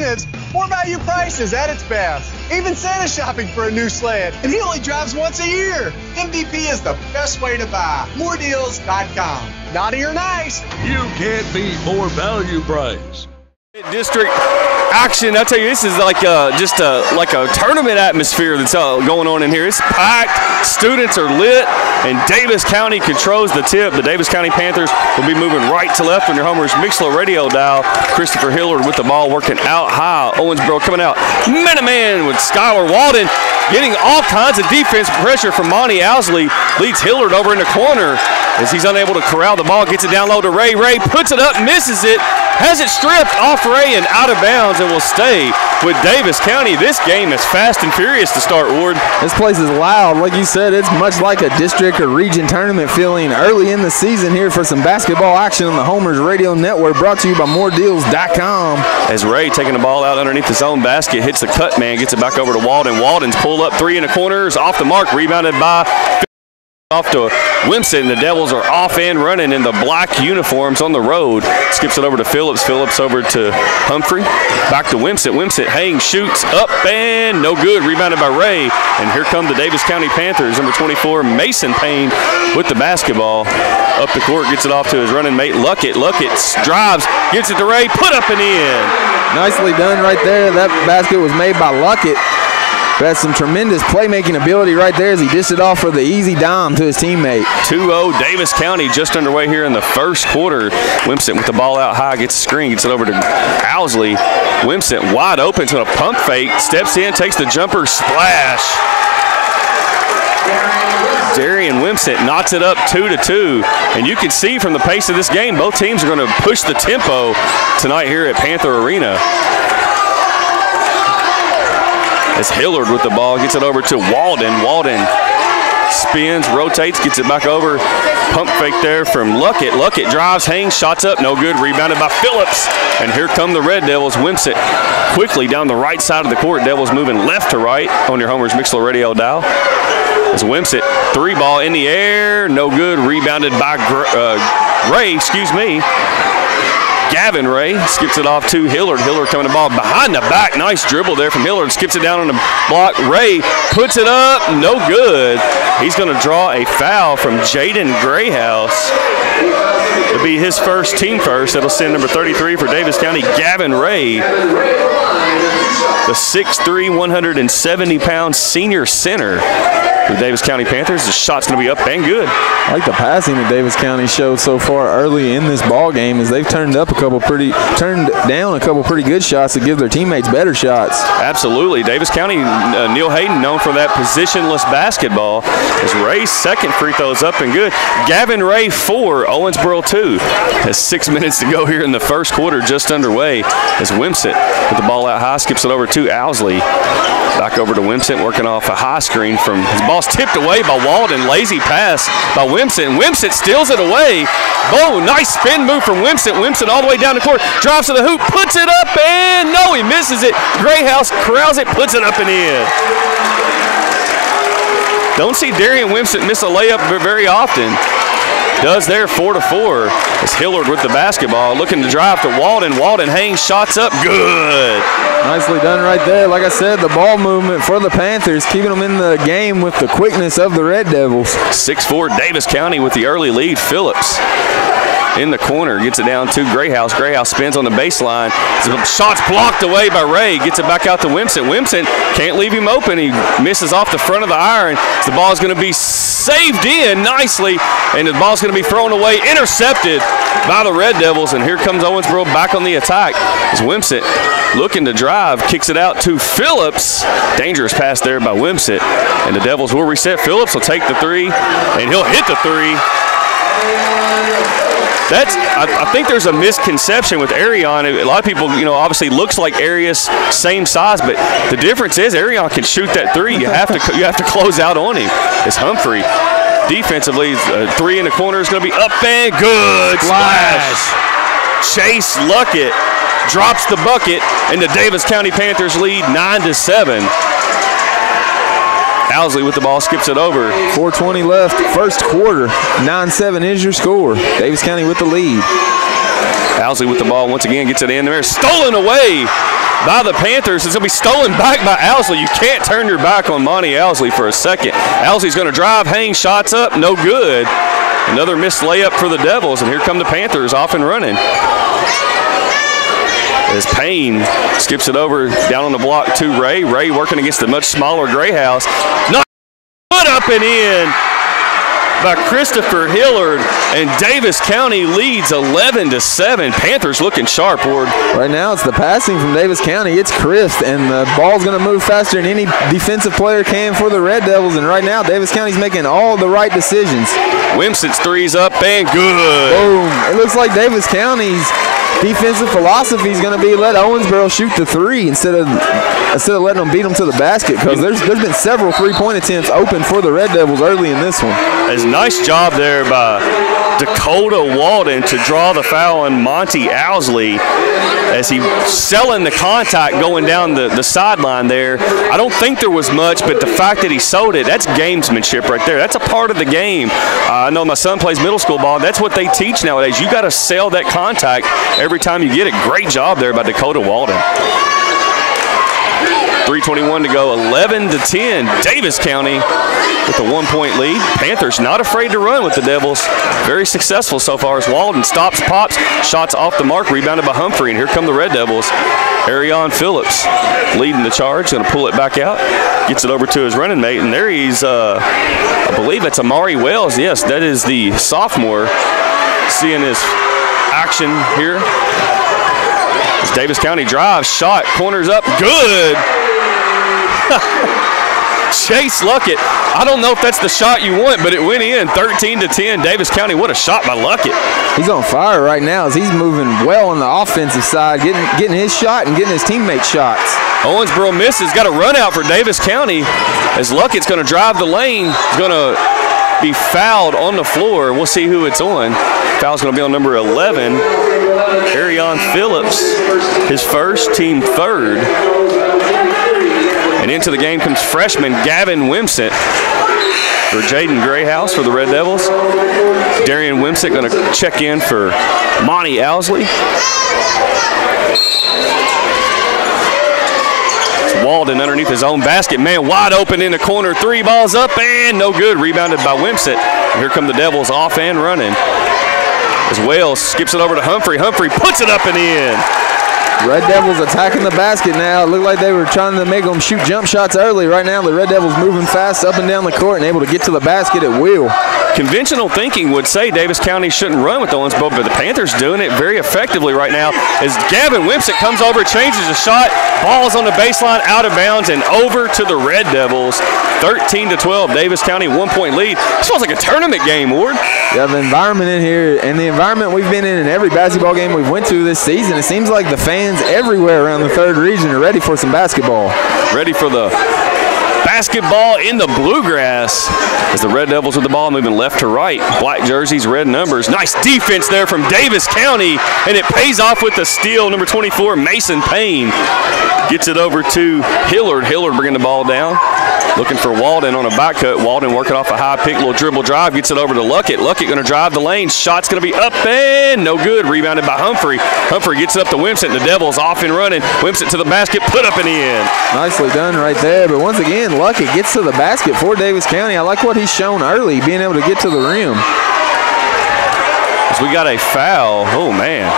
incentives, more value prices at its best. Even Santa's shopping for a new sled, and he only drives once a year. MVP is the best way to buy. Moredeals.com. Naughty or nice, you can't beat more value price. District action, I tell you, this is like just like a tournament atmosphere that's going on in here. It's packed, students are lit, and Daviess County controls the tip. The Daviess County Panthers will be moving right to left on your Homer's Mixler radio dial. Christopher Hillard with the ball, working out high. Owensboro coming out, man with Skylar Walden, getting all kinds of defense pressure from Monty Owsley. Leads Hillard over in the corner as he's unable to corral the ball. Gets it down low to Ray. Ray puts it up, misses it, has it stripped off Ray and out of bounds, and will stay with Daviess County. This game is fast and furious to start, Ward. This place is loud. Like you said, it's much like a district or region tournament feeling early in the season here for some basketball action on the Homers Radio Network, brought to you by moredeals.com. As Ray taking the ball out underneath his own basket, hits the cut man, gets it back over to Walden. Walden's pull up three in the corners, off the mark, rebounded by off to Wimsatt, and the Devils are off and running in the black uniforms on the road. Skips it over to Phillips. Phillips over to Humphrey. Back to Wimsatt. Wimsatt hangs, shoots, up, and no good. Rebounded by Ray. And here come the Daviess County Panthers. Number 24, Mason Payne with the basketball. Up the court, gets it off to his running mate, Luckett. Luckett drives, gets it to Ray, put up and in. Nicely done right there. That basket was made by Luckett. That's some tremendous playmaking ability right there as he dished it off for the easy dime to his teammate. 2-0 Daviess County just underway here in the first quarter. Wimsatt with the ball out high, gets the screen, gets it over to Owsley. Wimsatt wide open to a pump fake, steps in, takes the jumper, splash. Darrion Wimsatt knocks it up 2-2. And you can see from the pace of this game, both teams are going to push the tempo tonight here at Panther Arena. As Hillard with the ball, gets it over to Walden. Walden spins, rotates, gets it back over. Pump fake there from Luckett. Luckett drives, hangs, shots up, no good. Rebounded by Phillips. And here come the Red Devils. Wimsatt quickly down the right side of the court. Devils moving left to right on your Homer's Mixler radio dial. As Wimsatt, three ball in the air, no good. Rebounded by Ray, Gavin Ray skips it off to Hillard. Hillard coming the ball behind the back. Nice dribble there from Hillard. Skips it down on the block. Ray puts it up. No good. He's going to draw a foul from Jaden Grayhouse. It'll be his first, team first. That'll send number 33 for Daviess County, Gavin Ray. The 6'3", 170-pound senior center. The Daviess County Panthers, the shot's going to be up and good. I like the passing that Daviess County showed so far early in this ball game, as they've turned down a couple pretty good shots to give their teammates better shots. Absolutely. Daviess County, Neil Hayden known for that positionless basketball. As Ray's second free throw is up and good. Gavin Ray 4, Owensboro 2. Has 6 minutes to go here in the first quarter, just underway. As Wimsatt with the ball out high, skips it over to Owsley. Back over to Wimsatt, working off a high screen from his ball's tipped away by Walden. Lazy pass by Wimsatt, and Wimsatt steals it away. Oh, nice spin move from Wimsatt. Wimsatt all the way down the court, drives to the hoop, puts it up, and no, he misses it. Grayhouse corrals it, puts it up and in. Don't see Darrion Wimsatt miss a layup very often. Does there, 4-4. As Hillard with the basketball, looking to drive to Walden. Walden hangs, shots up, good. Nicely done right there. Like I said, the ball movement for the Panthers, keeping them in the game with the quickness of the Red Devils. 6'4", Daviess County with the early lead. Phillips in the corner, gets it down to Grayhouse. Grayhouse spins on the baseline. Shots blocked away by Ray. Gets it back out to Wimsatt. Wimsatt can't leave him open. He misses off the front of the iron. The ball's going to be saved in nicely, and the ball's going to be thrown away, intercepted by the Red Devils. And here comes Owensboro back on the attack. As Wimsatt looking to drive, kicks it out to Phillips. Dangerous pass there by Wimsatt, and the Devils will reset. Phillips will take the three, and he'll hit the three. I think there's a misconception with Darrion. A lot of people, obviously looks like Arias, same size, but the difference is Darrion can shoot that three. You have to close out on him. It's Humphrey. Defensively, three in the corner is going to be up and good. Splash. Chase Luckett drops the bucket, and the Daviess County Panthers lead 9-7. Owsley with the ball, skips it over. 4:20 left, first quarter. 9-7 is your score. Daviess County with the lead. Owsley with the ball once again, gets it in there. Stolen away by the Panthers. It's going to be stolen back by Owsley. You can't turn your back on Monty Owsley for a second. Owsley's going to drive, hang, shots up, no good. Another missed layup for the Devils, and here come the Panthers off and running. As Payne skips it over down on the block to Ray. Ray working against the much smaller Greyhouse. Not put up and in by Christopher Hillard, and Daviess County leads 11-7. Panthers looking sharp, Ward. Right now it's the passing from Daviess County. It's crisp, and the ball's going to move faster than any defensive player can for the Red Devils, and right now Daviess County's making all the right decisions. Wimsatt's three's up and good. Boom. It looks like Daviess County's defensive philosophy is going to be let Owensboro shoot the three instead of letting them beat them to the basket, because there's been several three-point attempts open for the Red Devils early in this one. It's a nice job there by Dakota Walden to draw the foul on Monty Owsley as he selling the contact going down the sideline there. I don't think there was much, but the fact that he sold it, that's gamesmanship right there. That's a part of the game. I know my son plays middle school ball. That's what they teach nowadays. You got to sell that contact every time you get it. Great job there by Dakota Walden. 3:21 to go, 11-10. Daviess County with a 1-point lead. Panthers not afraid to run with the Devils. Very successful so far as Walden stops, pops, shots off the mark, rebounded by Humphrey, and here come the Red Devils. Darrion Phillips leading the charge, going to pull it back out, gets it over to his running mate, and there he's, I believe it's Amari Wells. Yes, that is the sophomore. Seeing his action here. As Daviess County drives, shot, corners up, good. Chase Luckett. I don't know if that's the shot you want, but it went in. 13-10. Daviess County, what a shot by Luckett. He's on fire right now as he's moving well on the offensive side, getting his shot and getting his teammates' shots. Owensboro misses. Got a run out for Daviess County as Luckett's going to drive the lane. He's going to be fouled on the floor. We'll see who it's on. Foul's going to be on number 11, Darrion Phillips, his first, team third. And into the game comes freshman Gavin Wimsatt for Jaden Greyhouse for the Red Devils. Darrion Wimsatt going to check in for Monty Owsley. Walden underneath his own basket. Man, wide open in the corner. Three balls up and no good. Rebounded by Wimsatt. And here come the Devils off and running. As Wales skips it over to Humphrey. Humphrey puts it up and in. Red Devils attacking the basket now. It looked like they were trying to make them shoot jump shots early. Right now, the Red Devils moving fast up and down the court and able to get to the basket at will. Conventional thinking would say Daviess County shouldn't run with Owensboro, but the Panthers doing it very effectively right now as Gavin Wimsatt comes over, changes the shot, ball's on the baseline, out of bounds, and over to the Red Devils. 13-12, Daviess County 1-point lead. This feels like a tournament game, Ward. Yeah, the environment in here and the environment we've been in every basketball game we've went to this season, it seems like the fans everywhere around the third region are ready for some basketball. Ready for the basketball in the bluegrass as the Red Devils with the ball moving left to right. Black jerseys, red numbers. Nice defense there from Daviess County, and it pays off with the steal. Number 24, Mason Payne gets it over to Hillard. Hillard bringing the ball down. Looking for Walden on a back cut. Walden working off a high pick, little dribble drive, gets it over to Luckett. Luckett going to drive the lane. Shot's going to be up and no good. Rebounded by Humphrey. Humphrey gets it up to Wimsatt. The Devils off and running. Wimsatt to the basket, put up and in. Nicely done right there. But once again, Luckett gets to the basket for Daviess County. I like what he's shown early, being able to get to the rim. As we got a foul. Oh, man.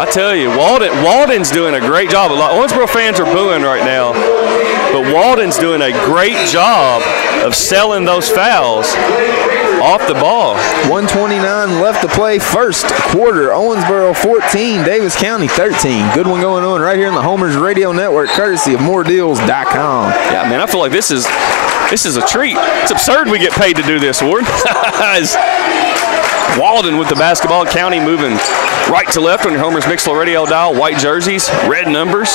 I tell you, Walden's doing a great job. Owensboro fans are booing right now, but Walden's doing a great job of selling those fouls off the ball. 1:29 left to play first quarter. Owensboro 14, Daviess County 13. Good one going on right here in the Homers Radio Network, courtesy of moredeals.com. Yeah, man, I feel like this is a treat. It's absurd we get paid to do this, Ward. Walden with the basketball. County moving right to left on your Homer's Mixler radio dial. White jerseys, red numbers.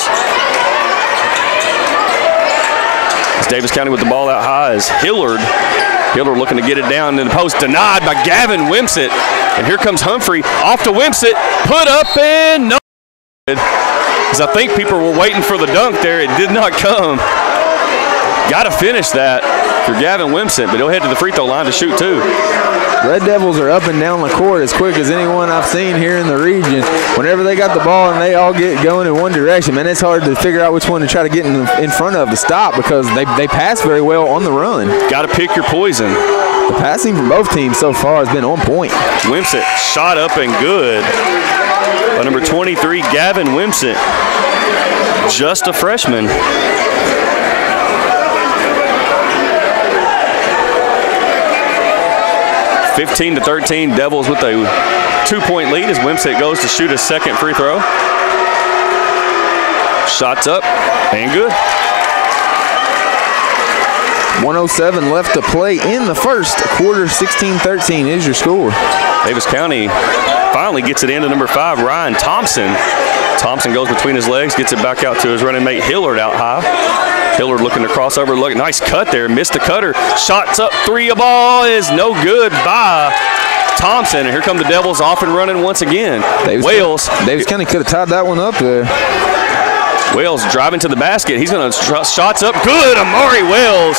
As Daviess County with the ball out high is Hillard. Hillard looking to get it down in the post. Denied by Gavin Wimsatt. And here comes Humphrey. Off to Wimsatt. Put up and no good. Because I think people were waiting for the dunk there. It did not come. Got to finish that for Gavin Wimsatt, but he'll head to the free throw line to shoot two. Red Devils are up and down the court as quick as anyone I've seen here in the region. Whenever they got the ball and they all get going in one direction, man, it's hard to figure out which one to try to get in front of to stop because they pass very well on the run. Got to pick your poison. The passing from both teams so far has been on point. Wimsatt shot up and good by number 23, Gavin Wimsatt. Just a freshman. 15-13, Devils with a 2-point lead as Wimsatt goes to shoot a second free throw. Shots up and good. 1:07 left to play in the first quarter. 16-13 is your score. Daviess County finally gets it into number 5, Ryan Thompson. Thompson goes between his legs, gets it back out to his running mate Hillard out high. Hillard looking to cross over. Look, nice cut there. Missed the cutter. Shots up, three. A ball is no good by Thompson. And here come the Devils off and running once again. Daviess County could have tied that one up there. Wales driving to the basket. He's going to shots up. Good, Amari Wales.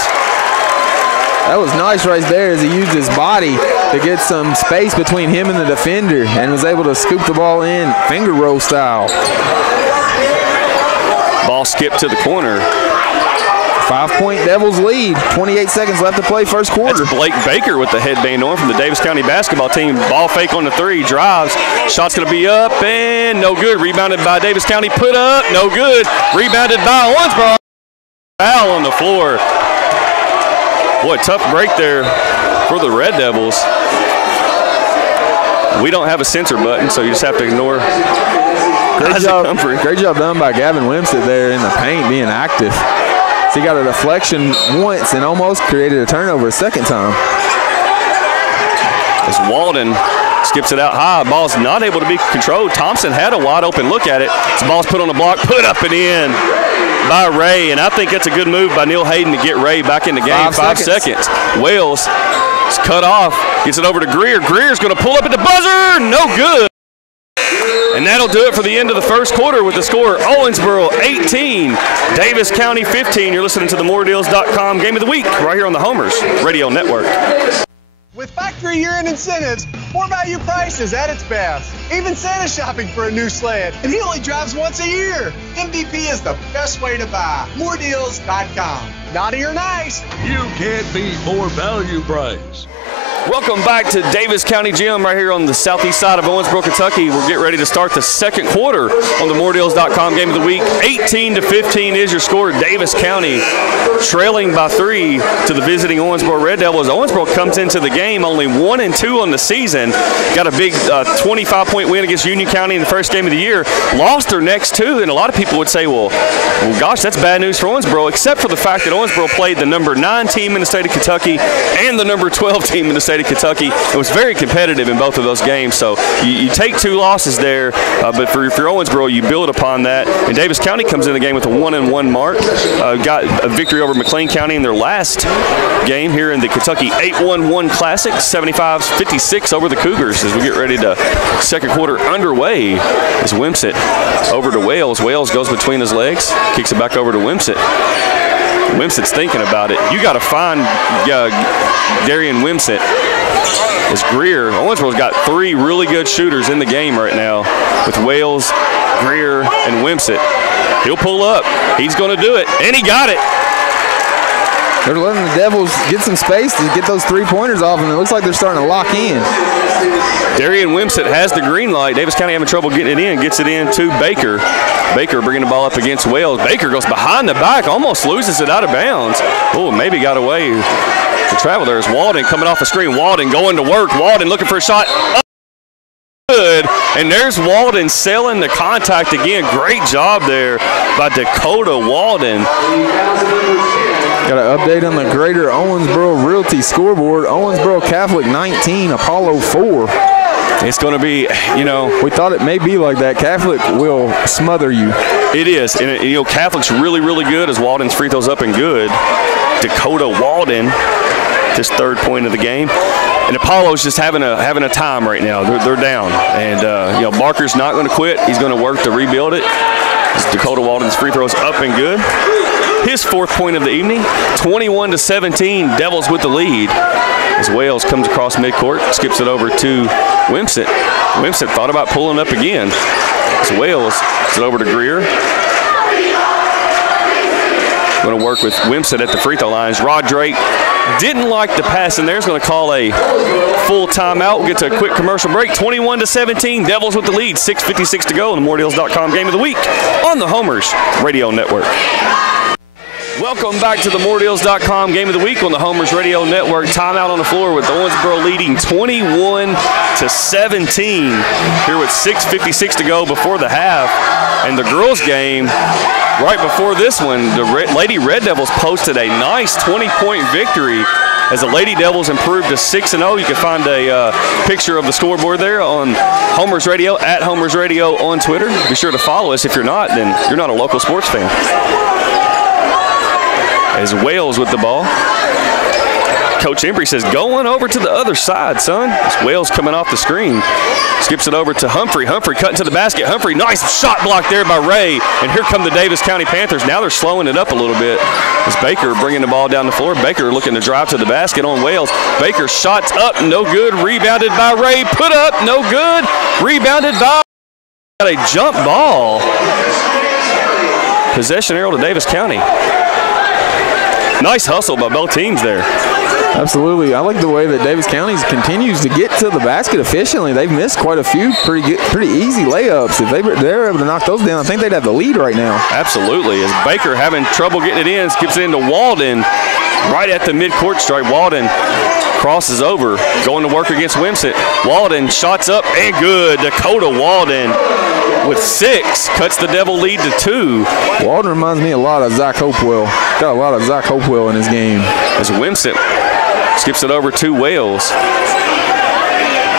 That was nice right there as he used his body to get some space between him and the defender and was able to scoop the ball in finger roll style. Ball skipped to the corner. 5-point Devils lead. 28 seconds left to play first quarter. That's Blake Baker with the headband on from the Daviess County basketball team. Ball fake on the three. Drives. Shot's going to be up and no good. Rebounded by Daviess County. Put up. No good. Rebounded by Owensboro. Foul on the floor. Boy, tough break there for the Red Devils. We don't have a censor button, so you just have to ignore. Great job done by Gavin Wimsatt there in the paint, being active. So he got a deflection once and almost created a turnover a second time. As Walden skips it out high, ball's not able to be controlled. Thompson had a wide open look at it. This ball's put on the block, put up and in by Ray, and I think that's a good move by Neil Hayden to get Ray back in the game. 5 seconds. Wales is cut off, gets it over to Greer. Greer's going to pull up at the buzzer, no good. And that'll do it for the end of the first quarter with the score Owensboro 18, Daviess County 15. You're listening to the moredeals.com Game of the Week right here on the Homers Radio Network. With factory year-end incentives, More Value Prices at its best. Even Santa's shopping for a new sled, and he only drives once a year. MVP is the best way to buy. Moredeals.com. Naughty or nice? You can't beat More Value Price. Welcome back to Daviess County Gym right here on the southeast side of Owensboro, Kentucky. We're getting ready to start the second quarter on the moredeals.com Game of the Week. 18-15 is your score. Daviess County trailing by 3 to the visiting Owensboro Red Devils. Owensboro comes into the game only 1-2 on the season. Got a big 25-point win against Union County in the first game of the year. Lost their next 2, and a lot of people would say, well, gosh, that's bad news for Owensboro, except for the fact that Owensboro played the number 9 team in the state of Kentucky and the number 12 team in the state of Kentucky. It was very competitive in both of those games. So you take 2 losses there, but for Owensboro, you build upon that. And Daviess County comes in the game with a 1-1 mark. Got a victory over McLean County in their last game here in the Kentucky 8-1-1 Classic, 75-56 over the Cougars as we get ready to second quarter underway. As Wimsatt over to Wales. Wales goes between his legs, kicks it back over to Wimsatt. Wimsatt's thinking about it. You got to find Darrion Wimsatt. As Greer, Owensboro's got 3 really good shooters in the game right now with Wales, Greer, and Wimsatt. He'll pull up. He's going to do it, and he got it. They're letting the Devils get some space to get those 3-pointers off, and it looks like they're starting to lock in. Darrion Wimsatt has the green light. Daviess County having trouble getting it in. Gets it in to Baker. Baker bringing the ball up against Wales. Baker goes behind the back, almost loses it out of bounds. Oh, maybe got away to travel. There's Walden coming off the screen. Walden going to work. Walden looking for a shot. Good. And there's Walden selling the contact again. Great job there by Dakota Walden. Got an update on the Greater Owensboro Realty scoreboard. Owensboro Catholic 19, Apollo 4. It's going to be, we thought it may be like that. Catholic will smother you. It is. And, Catholic's really, really good as Walden's free throws up and good. Dakota Walden, his 3rd point of the game. And Apollo's just having a time right now. They're down. And, Barker's not going to quit. He's going to work to rebuild it. Dakota Walden's free throws up and good. His 4th point of the evening, 21-17, Devils with the lead. As Wales comes across midcourt, skips it over to Wimsatt. Wimsatt thought about pulling up again. As Wales gets it over to Greer. Going to work with Wimsatt at the free throw lines. Rod Drake didn't like the pass in there. He's going to call a full timeout. We'll get to a quick commercial break. 21-17, Devils with the lead. 6:56 to go in the MoreDeals.com Game of the Week on the Homers Radio Network. Welcome back to the MoreDeals.com Game of the Week on the Homers Radio Network. Timeout on the floor with Owensboro leading 21-17 here with 6:56 to go before the half. And the girls' game, right before this one, the Lady Red Devils posted a nice 20-point victory as the Lady Devils improved to 6-0. You can find a picture of the scoreboard there on Homers Radio, at Homers Radio on Twitter. Be sure to follow us. If you're not, then you're not a local sports fan. As Wales with the ball. Coach Embry says, going over to the other side, son. As Wales coming off the screen. Skips it over to Humphrey. Humphrey cutting to the basket. Humphrey, nice shot block there by Ray. And here come the Daviess County Panthers. Now they're slowing it up a little bit. As Baker bringing the ball down the floor. Baker looking to drive to the basket on Wales. Baker shots up, no good. Rebounded by Ray. Put up, no good. Rebounded by a jump ball. Possession arrow to Daviess County. Nice hustle by both teams there. Absolutely. I like the way that Daviess County continues to get to the basket efficiently. They've missed quite a few pretty easy layups. If they're able to knock those down, I think they'd have the lead right now. Absolutely. As Baker having trouble getting it in, skips it into Walden right at the midcourt stripe. Walden crosses over, going to work against Wimsatt. Walden shots up and good. Dakota Walden with 6 cuts the Devil lead to 2. Walden reminds me a lot of Zach Hopewell. Got a lot of Zach Hopewell in his game. As Wimsatt skips it over to Wales.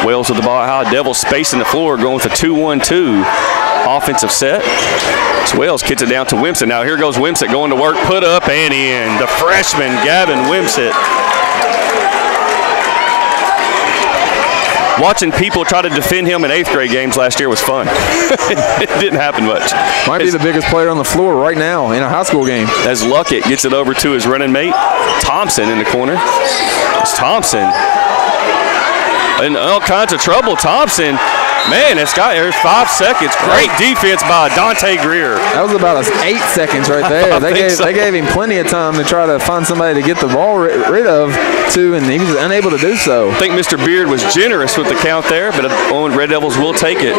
Wales with the ball high. Devils spacing the floor, going with a 2-1-2 offensive set. So Wales kicks it down to Wimsatt. Now here goes Wimsatt going to work, put up and in. The freshman, Gavin Wimsatt. Watching people try to defend him in 8th grade games last year was fun. It didn't happen much. Might be the biggest player on the floor right now in a high school game. As Luckett gets it over to his running mate, Thompson in the corner. It's Thompson. In all kinds of trouble. Thompson, man, there's 5 seconds. Great defense by Dante Greer. That was about 8 seconds right there. They gave him plenty of time to try to find somebody to get the ball rid of, too, and he was unable to do so. I think Mr. Beard was generous with the count there, but Owen Red Devils will take it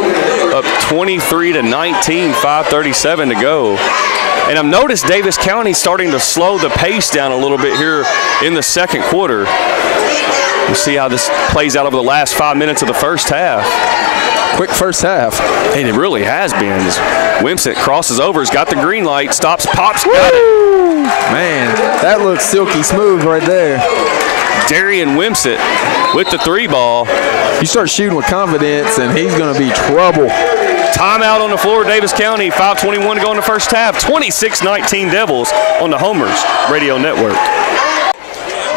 up 23-19, 5:37 to go. And I've noticed Daviess County starting to slow the pace down a little bit here in the second quarter. We'll see how this plays out over the last 5 minutes of the first half. Quick first half. And it really has been. Wimsatt crosses over, has got the green light, stops, pops, got it. Man, that looks silky smooth right there. Darrion Wimsatt with the 3 ball. You start shooting with confidence, and he's going to be trouble. Timeout on the floor, Daviess County. 5:21 to go in the first half. 26-19 Devils on the Homers Radio Network.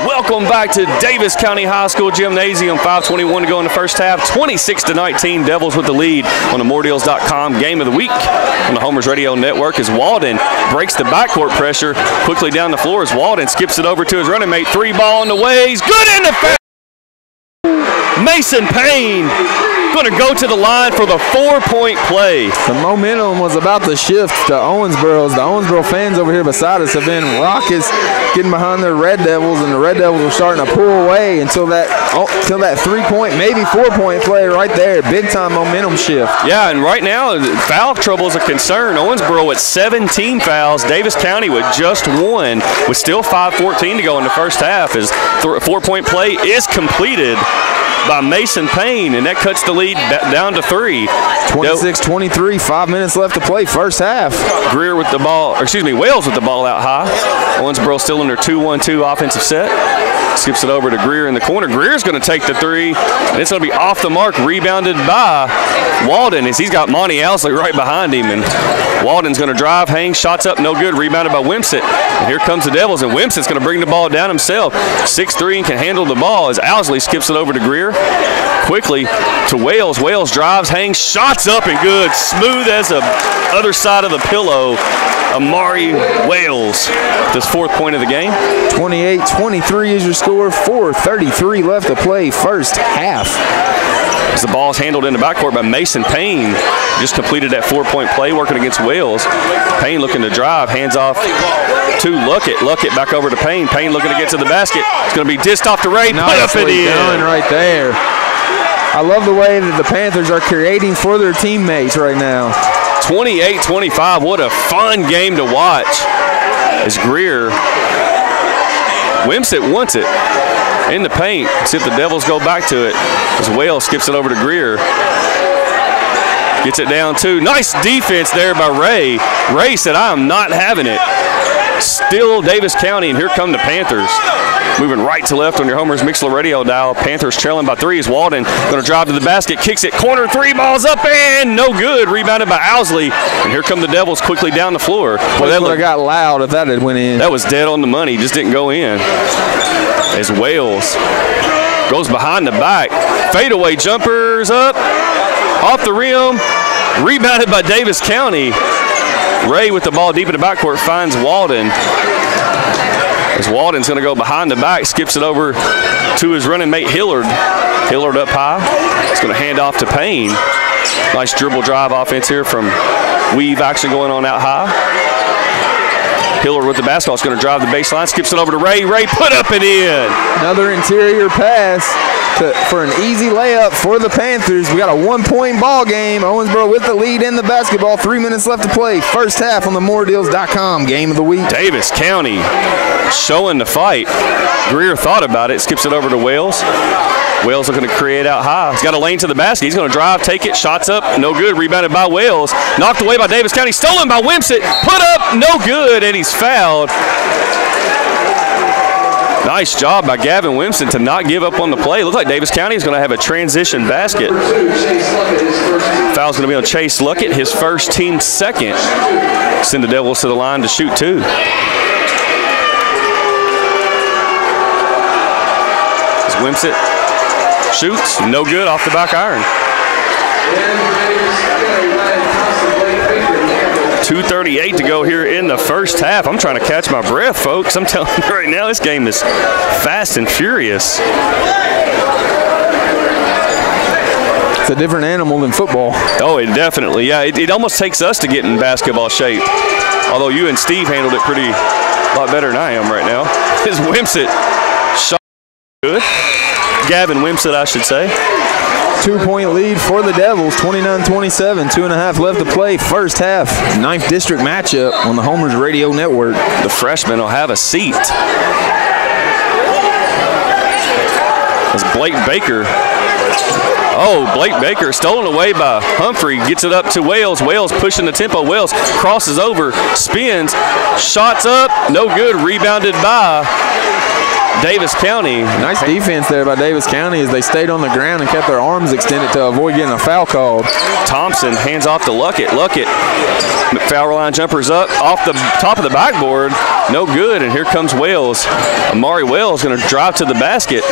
Welcome back to Daviess County High School Gymnasium. 5:21 to go in the first half. 26-19 Devils with the lead on the MoreDeals.com Game of the Week on the Homers Radio Network as Walden breaks the backcourt pressure quickly down the floor as Walden skips it over to his running mate. 3 ball on the way. He's good in the foul. Mason Payne going to go to the line for the 4-point play. The momentum was about to shift to Owensboro's. The Owensboro fans over here beside us have been raucous, getting behind their Red Devils, and the Red Devils were starting to pull away until that 3-point, maybe 4-point play right there. Big-time momentum shift. Yeah, and right now, foul trouble is a concern. Owensboro at 17 fouls. Daviess County with just 1, with still 5:14 to go in the first half as 4-point play is completed by Mason Payne, and that cuts the lead down to 3. 26-23, 5 minutes left to play, first half. Greer with the ball, Wales with the ball out high. Owensboro still in their 2-1-2 offensive set. Skips it over to Greer in the corner. Greer's going to take the 3, and it's going to be off the mark, rebounded by Walden as he's got Monty Owsley right behind him. And Walden's going to drive, hang, shots up, no good, rebounded by Wimsatt. And here comes the Devils, and Wimsatt's going to bring the ball down himself. 6'3" and can handle the ball as Owsley skips it over to Greer. Quickly to Wales. Wales drives, hangs, shots up and good. Smooth as the other side of the pillow. Amari Wales, this 4th point of the game. 28-23 is your score. 4:33 left to play first half. As the ball's handled in the backcourt by Mason Payne. Just completed that 4-point play working against Wales. Payne looking to drive, hands off to Luckett. Luckett back over to Payne. Payne looking to get to the basket. It's going to be dished off to Ray. Put up and in. Right there. I love the way that the Panthers are creating for their teammates right now. 28-25. What a fun game to watch. As Greer, Wimsatt wants it in the paint. See if the Devils go back to it. As Wales skips it over to Greer. Gets it down too. Nice defense there by Ray. Ray said, I am not having it. Still Daviess County, and here come the Panthers. Moving right to left on your Homer's Mixler radio dial. Panthers trailing by 3 as Walden going to drive to the basket, kicks it, corner 3, balls up and no good. Rebounded by Owsley, and here come the Devils quickly down the floor. Well, that would have got loud if that had went in. That was dead on the money, just didn't go in. As Wales goes behind the back, fadeaway jumpers up, off the rim, rebounded by Daviess County. Ray with the ball deep in the backcourt finds Walden. As Walden's going to go behind the back, skips it over to his running mate Hillard. Hillard up high. He's going to hand off to Payne. Nice dribble drive offense here from Weave action going on out high. Hillard with the basketball. It's going to drive the baseline, skips it over to Ray. Ray put up and in. Another interior pass for an easy layup for the Panthers. We got a 1-point ball game. Owensboro with the lead in the basketball. 3 minutes left to play. First half on the moredeals.com game of the week. Daviess County showing the fight. Greer thought about it, skips it over to Wales. Wales looking to create out high. He's got a lane to the basket. He's going to drive, take it, shots up, no good. Rebounded by Wales. Knocked away by Daviess County. Stolen by Wimsatt. Put up, no good, and he's fouled. Nice job by Gavin Wimsatt to not give up on the play. Looks like Daviess County is going to have a transition basket. Foul's going to be on Chase Luckett, his first, team second. Send the Devils to the line to shoot 2. As Wimsatt shoots, no good, off the back iron. 2:38 to go here in the first half. I'm trying to catch my breath, folks. I'm telling you right now, this game is fast and furious. It's a different animal than football. Oh, it definitely, yeah. It almost takes us to get in basketball shape. Although you and Steve handled it pretty a lot better than I am right now. His Wimsatt shot good. Gavin Wimsatt, I should say. 2-point lead for the Devils, 29-27, 2.5 left to play. First half, 9th district matchup on the Homer's Radio Network. The freshman will have a seat. As Blake Baker. Oh, Blake Baker stolen away by Humphrey. Gets it up to Wales. Wales pushing the tempo. Wales crosses over, spins, shots up, no good. Rebounded by Daviess County. Nice defense there by Daviess County as they stayed on the ground and kept their arms extended to avoid getting a foul called. Thompson hands off to Luckett. Luckett, foul line jumpers up off the top of the backboard. No good, and here comes Wales. Amari Wales going to drive to the basket.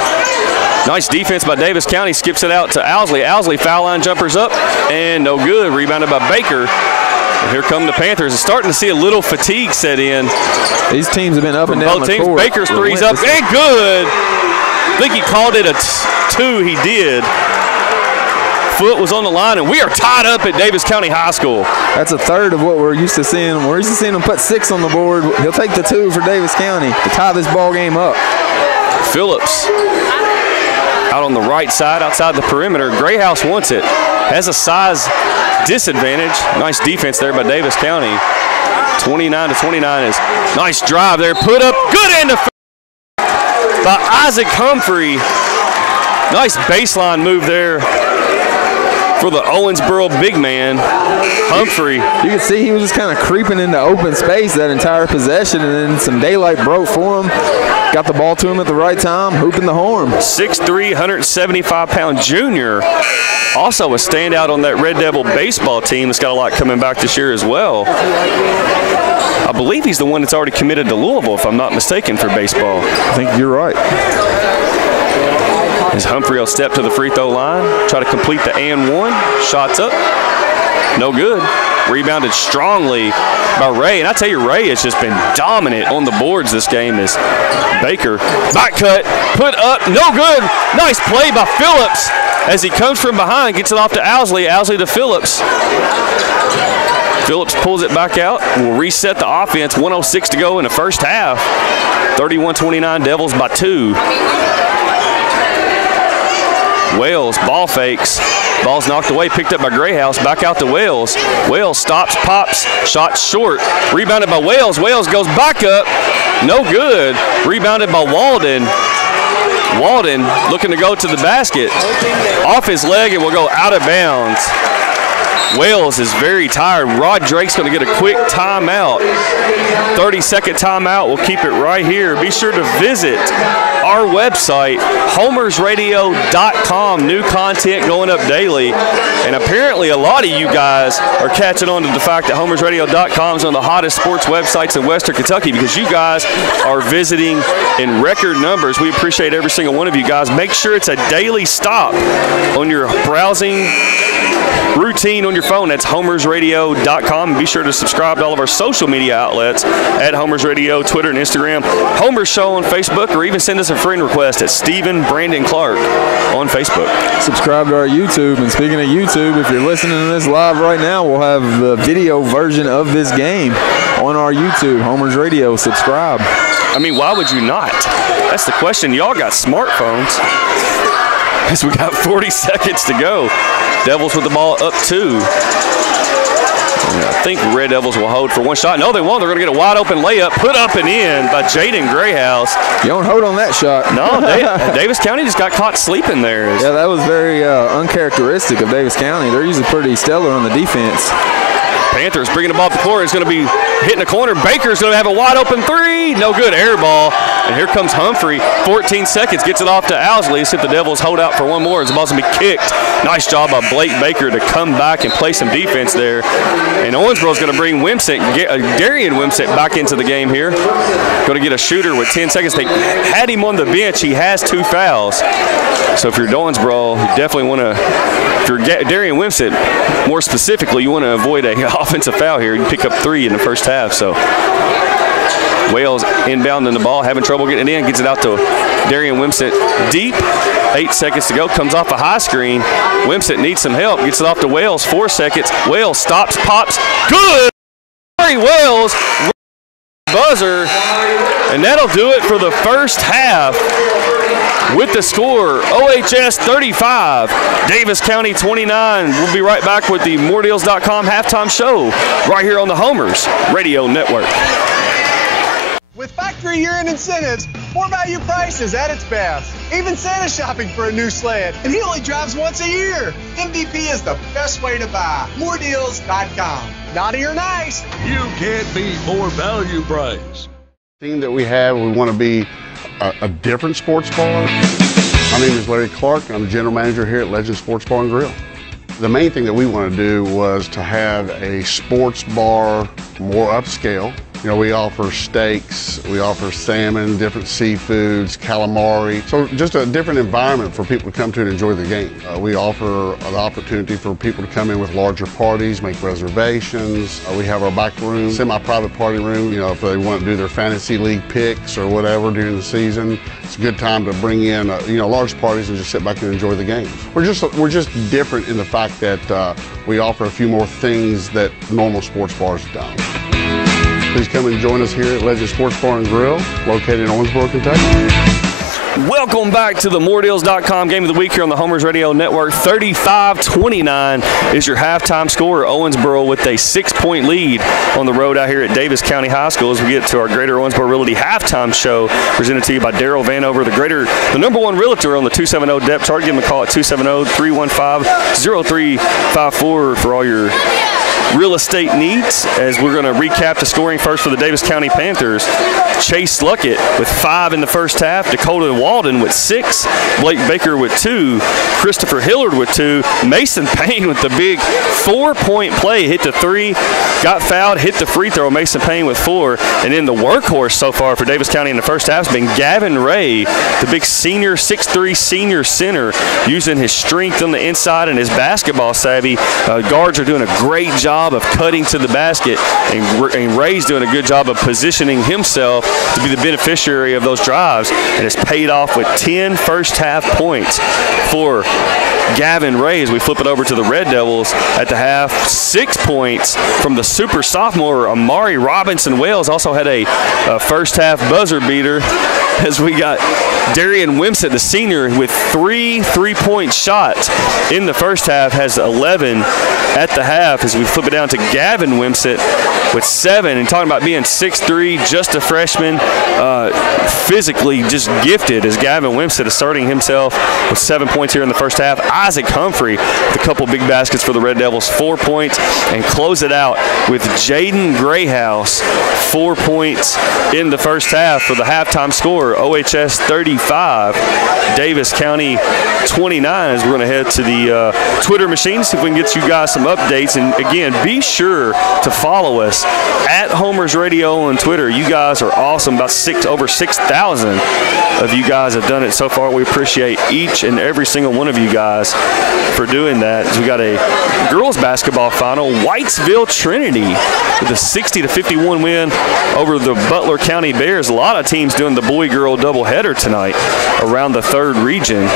Nice defense by Daviess County. Skips it out to Owsley. Owsley foul line jumpers up, and no good. Rebounded by Baker. And here come the Panthers. It's starting to see a little fatigue set in. These teams have been up and down both the teams. court. Baker's three's up and good. I think he called it a 2. He did. Foot was on the line, and we are tied up at Daviess County High School. That's a third of what we're used to seeing. We're used to seeing him put 6 on the board. He'll take the 2 for Daviess County to tie this ball game up. Phillips out on the right side, outside the perimeter. Grayhouse wants it. Has a size disadvantage. Nice defense there by Daviess County. 29-29 is nice drive there. Put up, good end by Isaac Humphrey. Nice baseline move there for the Owensboro big man, Humphrey. You can see he was just kind of creeping into open space that entire possession, and then some daylight broke for him. Got the ball to him at the right time, hooping the horn. 6'3", 175-pound junior. Also a standout on that Red Devil baseball team that's got a lot coming back this year as well. I believe he's the one that's already committed to Louisville, if I'm not mistaken, for baseball. I think you're right. As Humphrey will step to the free throw line, try to complete the and one. Shots up. No good. Rebounded strongly by Ray. And I tell you, Ray has just been dominant on the boards this game as Baker. Back cut, put up, no good. Nice play by Phillips as he comes from behind, gets it off to Owsley. Owsley to Phillips. Phillips pulls it back out. We'll reset the offense. 1:06 to go in the first half. 31-29 Devils by 2. Wales, ball fakes. Ball's knocked away, picked up by Grayhouse. Back out to Wales. Wales stops, pops, shot short. Rebounded by Wales. Wales goes back up. No good. Rebounded by Walden. Walden looking to go to the basket. Off his leg and will go out of bounds. Wales is very tired. Rod Drake's going to get a quick timeout. 30-second timeout. We'll keep it right here. Be sure to visit our website, homersradio.com. New content going up daily. And apparently a lot of you guys are catching on to the fact that homersradio.com is one of the hottest sports websites in Western Kentucky because you guys are visiting in record numbers. We appreciate every single one of you guys. Make sure it's a daily stop on your browsing routine on your phone. That's homersradio.com. And be sure to subscribe to all of our social media outlets at Homers Radio, Twitter, and Instagram. Homers Show on Facebook, or even send us a friend request at Stephen Brandon Clark on Facebook. Subscribe to our YouTube. And speaking of YouTube, if you're listening to this live right now, we'll have the video version of this game on our YouTube, Homers Radio. Subscribe. I mean, why would you not? That's the question. Y'all got smartphones. As we got 40 seconds to go. Devils with the ball up 2. I think Red Devils will hold for one shot. No, they won't. They're going to get a wide open layup put up and in by Jaden Grayhouse. You don't hold on that shot. No, Daviess County just got caught sleeping there. Yeah, that was very uncharacteristic of Daviess County. They're usually pretty stellar on the defense. Panthers bringing the ball up the floor. It's going to be hitting the corner. Baker's going to have a wide open 3. No good. Air ball. And here comes Humphrey. 14 seconds. Gets it off to Owsley. See if the Devils hold out for one more as the ball's going to be kicked. Nice job by Blake Baker to come back and play some defense there. And Owensboro's going to bring Darrion Wimsatt back into the game here. Going to get a shooter with 10 seconds. They had him on the bench. He has 2 fouls. So if you're Owensboro, you definitely want to, if you're Darrion Wimsatt, more specifically, you want to avoid an offensive foul here. You pick up 3 in the first half. So Wales inbounding the ball, having trouble getting it in, gets it out to Darrion Wimsatt deep. 8 seconds to go, comes off a high screen. Wimsatt needs some help, gets it off to Wales, 4 seconds. Wales stops, pops, good! Wales, buzzer, and that'll do it for the first half. With the score, OHS 35, Daviess County 29. We'll be right back with the moredeals.com halftime show right here on the Homers Radio Network. With factory year-end incentives, more value prices at its best. Even Santa's shopping for a new sled, and he only drives once a year. MVP is the best way to buy. Moredeals.com. Naughty or nice? You can't beat more value price. The team that we have, we want to be a different sports bar. My name is Larry Clark. I'm the general manager here at Legend Sports Bar and Grill. The main thing that we want to do was to have a sports bar more upscale. You know, we offer steaks, we offer salmon, different seafoods, calamari. So just a different environment for people to come to and enjoy the game. We offer the opportunity for people to come in with larger parties, make reservations. We have our back room, semi-private party room. You know, if they want to do their fantasy league picks or whatever during the season, it's a good time to bring in, large parties and just sit back and enjoy the game. We're just different in the fact that we offer a few more things that normal sports bars don't. Please come and join us here at Legend Sports Bar and Grill, located in Owensboro, Kentucky. Welcome back to the moredeals.com game of the week here on the Homers Radio Network. 35-29 is your halftime score. Owensboro with a 6-point lead on the road out here at Daviess County High School as we get to our Greater Owensboro Realty halftime show presented to you by Daryl Vanover, the number one realtor on the 270 depth chart. Give them a call at 270-315-0354 for all your real estate needs. As we're going to recap the scoring first for the Daviess County Panthers. Chase Luckett with 5 in the first half. Dakota Walden with 6. Blake Baker with 2. Christopher Hillard with 2. Mason Payne with the big 4-point play. Hit the 3, got fouled, hit the free throw. Mason Payne with 4. And then the workhorse so far for Daviess County in the first half has been Gavin Ray, the big senior, 6'3" senior center, using his strength on the inside and his basketball savvy. Guards are doing a great job job of cutting to the basket, and Ray's doing a good job of positioning himself to be the beneficiary of those drives, and it's paid off with 10 first-half points for Gavin Ray. As we flip it over to the Red Devils at the half, 6 points from the super sophomore Amari Robinson-Wales. Also had a first-half buzzer beater, as we got Darrion Wimsatt, the senior, with 3 3-point shots in the first half, has 11 at the half. As we flip it down to Gavin Wimsatt with 7, and talking about being 6'3", just a freshman, physically just gifted, as Gavin Wimsatt asserting himself with 7 points here in the first half. Isaac Humphrey with a couple big baskets for the Red Devils, 4 points, and close it out with Jaden Grayhouse, 4 points in the first half for the halftime score. OHS 35, Daviess County 29. As we're going to head to the Twitter machine, see if we can get you guys some updates. And again, be sure to follow us at Homers Radio on Twitter. You guys are awesome. About over 6,000 of you guys have done it so far. We appreciate each and every single one of you guys for doing that. As we got a girls basketball final, Whitesville Trinity with a 60-51 win over the Butler County Bears. A lot of teams doing the boy-girl doubleheader tonight around the 3rd region.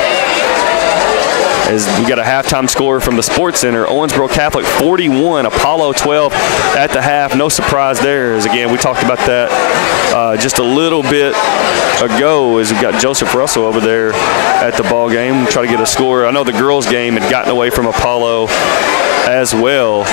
As we got a halftime score from the Sports Center, Owensboro Catholic 41, Apollo 12 at the half. No surprise there, as again, we talked about that just a little bit ago, as we got Joseph Russell over there at the ball game, try to get a score. I know the girls' game had gotten away from Apollo as well,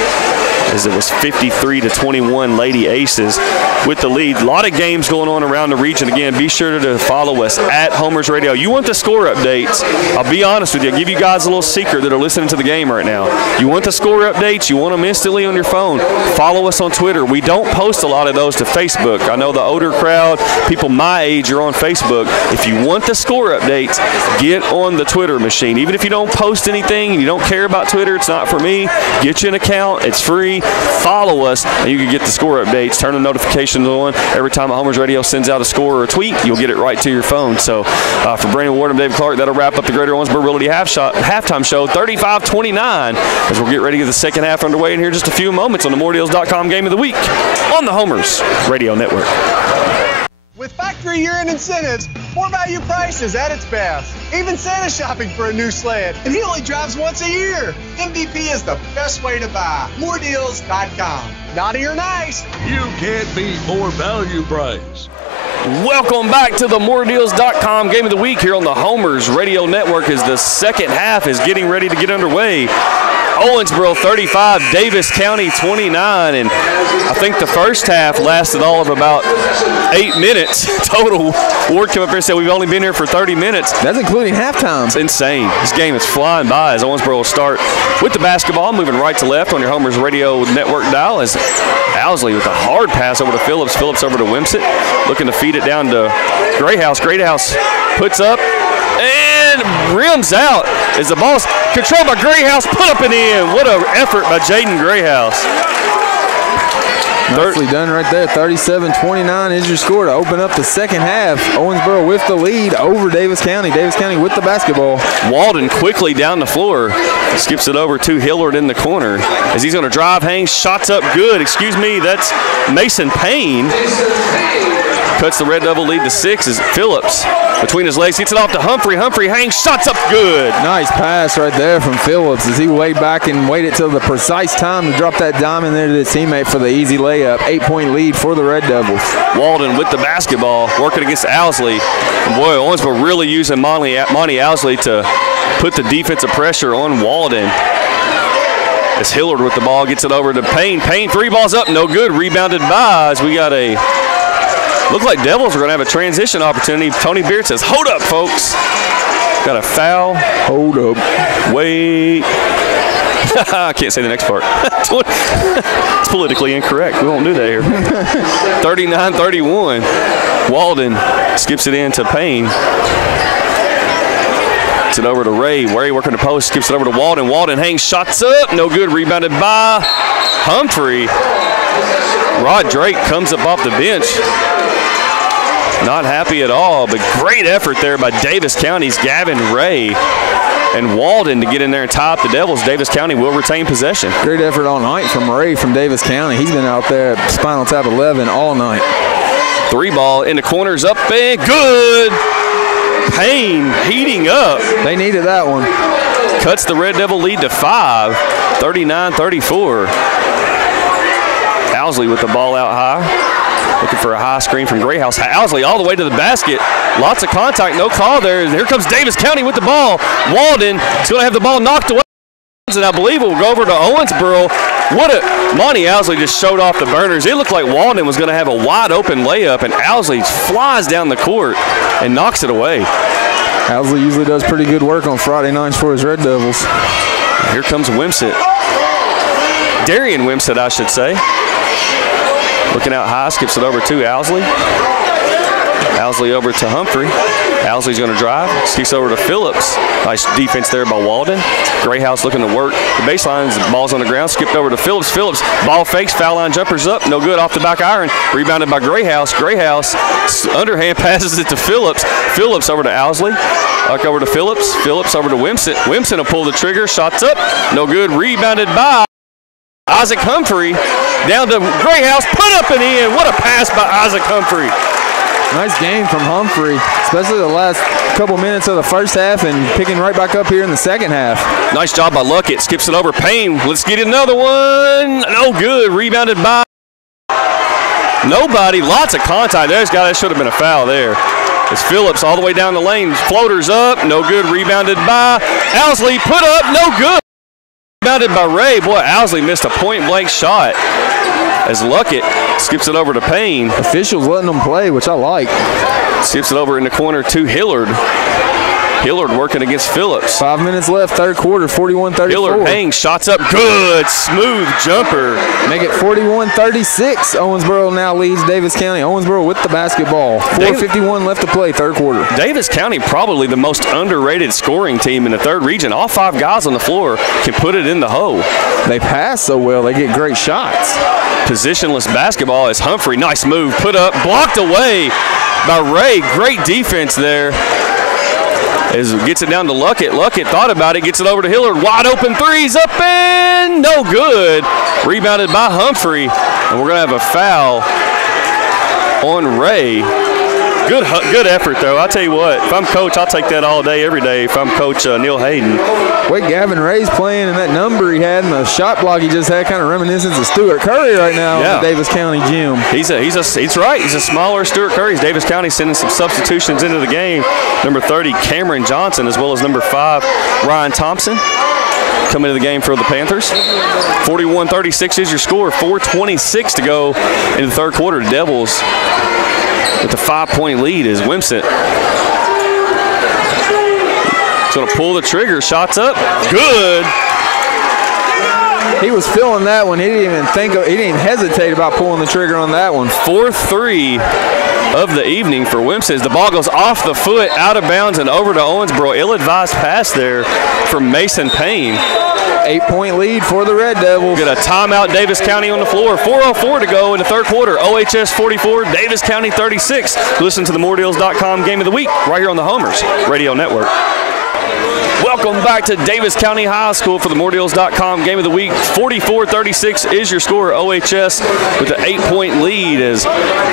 as it was 53-21 Lady Aces with the lead. A lot of games going on around the region. Again, be sure to follow us at Homers Radio. You want the score updates? I'll be honest with you. I'll give you guys a little secret that are listening to the game right now. You want the score updates? You want them instantly on your phone? Follow us on Twitter. We don't post a lot of those to Facebook. I know the older crowd, people my age, are on Facebook. If you want the score updates, get on the Twitter machine. Even if you don't post anything and you don't care about Twitter, it's not for me. Get you an account. It's free. Follow us, and you can get the score updates. Turn the notifications on. Every time a Homers Radio sends out a score or a tweet, you'll get it right to your phone. So for Brandon Ward and David Clark, that'll wrap up the Greater Owensboro Realty halftime show, 35-29, as we'll get ready to get the second half underway in here in just a few moments on the moredeals.com Game of the Week on the Homers Radio Network. With factory year-end incentives, more value prices at its best. Even Santa's shopping for a new sled, and he only drives once a year. MVP is the best way to buy. Moredeals.com. Naughty or nice? You can't beat more value price. Welcome back to the moredeals.com Game of the Week here on the Homers Radio Network, as the second half is getting ready to get underway. Owensboro 35, Daviess County 29, and I think the first half lasted all of about 8 minutes total. Ward came up here and said we've only been here for 30 minutes. That's including halftime. It's insane. This game is flying by, as Owensboro will start with the basketball, moving right to left on your Homers Radio Network dial, as Owsley with a hard pass over to Phillips. Phillips over to Wimsatt, looking to feed it down to Grayhouse. Grayhouse puts up and rims out as the ball's controlled by Grayhouse, put up and in. What an effort by Jaden Grayhouse. Nicely done right there. 37-29 is your score to open up the second half. Owensboro with the lead over Daviess County. Daviess County with the basketball. Walden quickly down the floor. Skips it over to Hillard in the corner as he's going to drive, hang, shots up good. Excuse me, that's Mason Payne. Cuts the Red Devil lead to 6 as Phillips between his legs gets it off to Humphrey. Humphrey hangs, shots up good. Nice pass right there from Phillips as he laid back and waited till the precise time to drop that dime in there to his teammate for the easy layup. 8-point lead for the Red Devils. Walden with the basketball, working against Owsley. And boy, Owensboro really using Monty Owsley to put the defensive pressure on Walden. As Hillard with the ball gets it over to Payne. Payne, 3 balls up, no good. Rebounded by as we got a look like Devils are going to have a transition opportunity. Tony Beard says, hold up, folks. Got a foul. Hold up. Wait. I can't say the next part. It's politically incorrect. We won't do that here. 39-31. Walden skips it in to Payne. Gets it over to Ray. Ray working the post, skips it over to Walden. Walden hangs, shots up. No good. Rebounded by Humphrey. Rod Drake comes up off the bench. Not happy at all, but great effort there by Daviess County's Gavin Ray. and Walden to get in there and tie up the Devils. Daviess County will retain possession. Great effort all night from Ray from Daviess County. He's been out there at Spinal Tap 11 all night. 3-ball in the corners, up and good. Payne heating up. They needed that one. Cuts the Red Devil lead to 5, 39-34. Owsley with the ball out high. Looking for a high screen from Grayhouse. Owsley all the way to the basket. Lots of contact, no call there. Here comes Daviess County with the ball. Walden is going to have the ball knocked away. And I believe it will go over to Owensboro. Monty Owsley just showed off the burners. It looked like Walden was going to have a wide open layup, and Owsley flies down the court and knocks it away. Owsley usually does pretty good work on Friday nights for his Red Devils. Here comes Wimsatt. Darrion Wimsatt, I should say. Looking out high, skips it over to Owsley. Owsley over to Humphrey. Owsley's going to drive, skips over to Phillips. Nice defense there by Walden. Grayhouse looking to work the baseline. The ball's on the ground, skipped over to Phillips. Phillips, ball fakes, foul line jumpers up, no good off the back iron. Rebounded by Grayhouse. Grayhouse underhand passes it to Phillips. Phillips over to Owsley. Back over to Phillips. Phillips over to Wimsatt. Wimsatt will pull the trigger, shots up, no good. Rebounded by Isaac Humphrey. Down to Grayhouse, put up and in. What a pass by Isaac Humphrey. Nice game from Humphrey, especially the last couple minutes of the first half and picking right back up here in the second half. Nice job by Luckett. Skips it over Payne. Let's get another one. No good. Rebounded by nobody. Lots of contact. There's a guy that should have been a foul there. It's Phillips all the way down the lane. Floaters up. No good. Rebounded by Owsley. Put up. No good. Rebounded by Ray. Boy, Owsley missed a point-blank shot as Luckett skips it over to Payne. Officials letting them play, which I like. Skips it over in the corner to Hillard. Hillard working against Phillips. 5 minutes left, third quarter, 41-34. Hillard hangs, shots up, good, smooth jumper. Make it 41-36. Owensboro now leads Daviess County. Owensboro with the basketball. 4:51 left to play, third quarter. Daviess County probably the most underrated scoring team in the third region. All 5 guys on the floor can put it in the hole. They pass so well, they get great shots. Positionless basketball as Humphrey, nice move, put up, blocked away by Ray. Great defense there. As gets it down to Luckett. Luckett thought about it, gets it over to Hillard. Wide open threes, up and no good. Rebounded by Humphrey. And we're going to have a foul on Ray. Good effort, though. I'll tell you what, if I'm coach, I'll take that all day, every day if I'm Coach Neil Hayden. Wait, Gavin Ray's playing, and that number he had and the shot block he just had kind of reminiscent of Stuart Curry right now in the Daviess County gym. He's right. He's a smaller Stuart Curry. Daviess County sending some substitutions into the game. Number 30, Cameron Johnson, as well as number 5, Ryan Thompson. Coming to the game for the Panthers. 41-36 is your score. 4:26 to go in the third quarter. The Devils with the 5-point lead is Wimsatt. He's going to pull the trigger. Shots up. Good. He was feeling that one. He didn't even hesitate about pulling the trigger on that one. 4-3 of the evening for Wimsatt. The ball goes off the foot, out of bounds, and over to Owensboro. Ill-advised pass there from Mason Payne. 8-point lead for the Red Devils. Get a timeout, Daviess County on the floor. 4:04 to go in the third quarter. OHS 44, Daviess County 36. Listen to the moredeals.com Game of the Week right here on the Homers Radio Network. Welcome back to Daviess County High School for the moredeals.com Game of the Week. 44-36 is your score. OHS with an 8-point lead as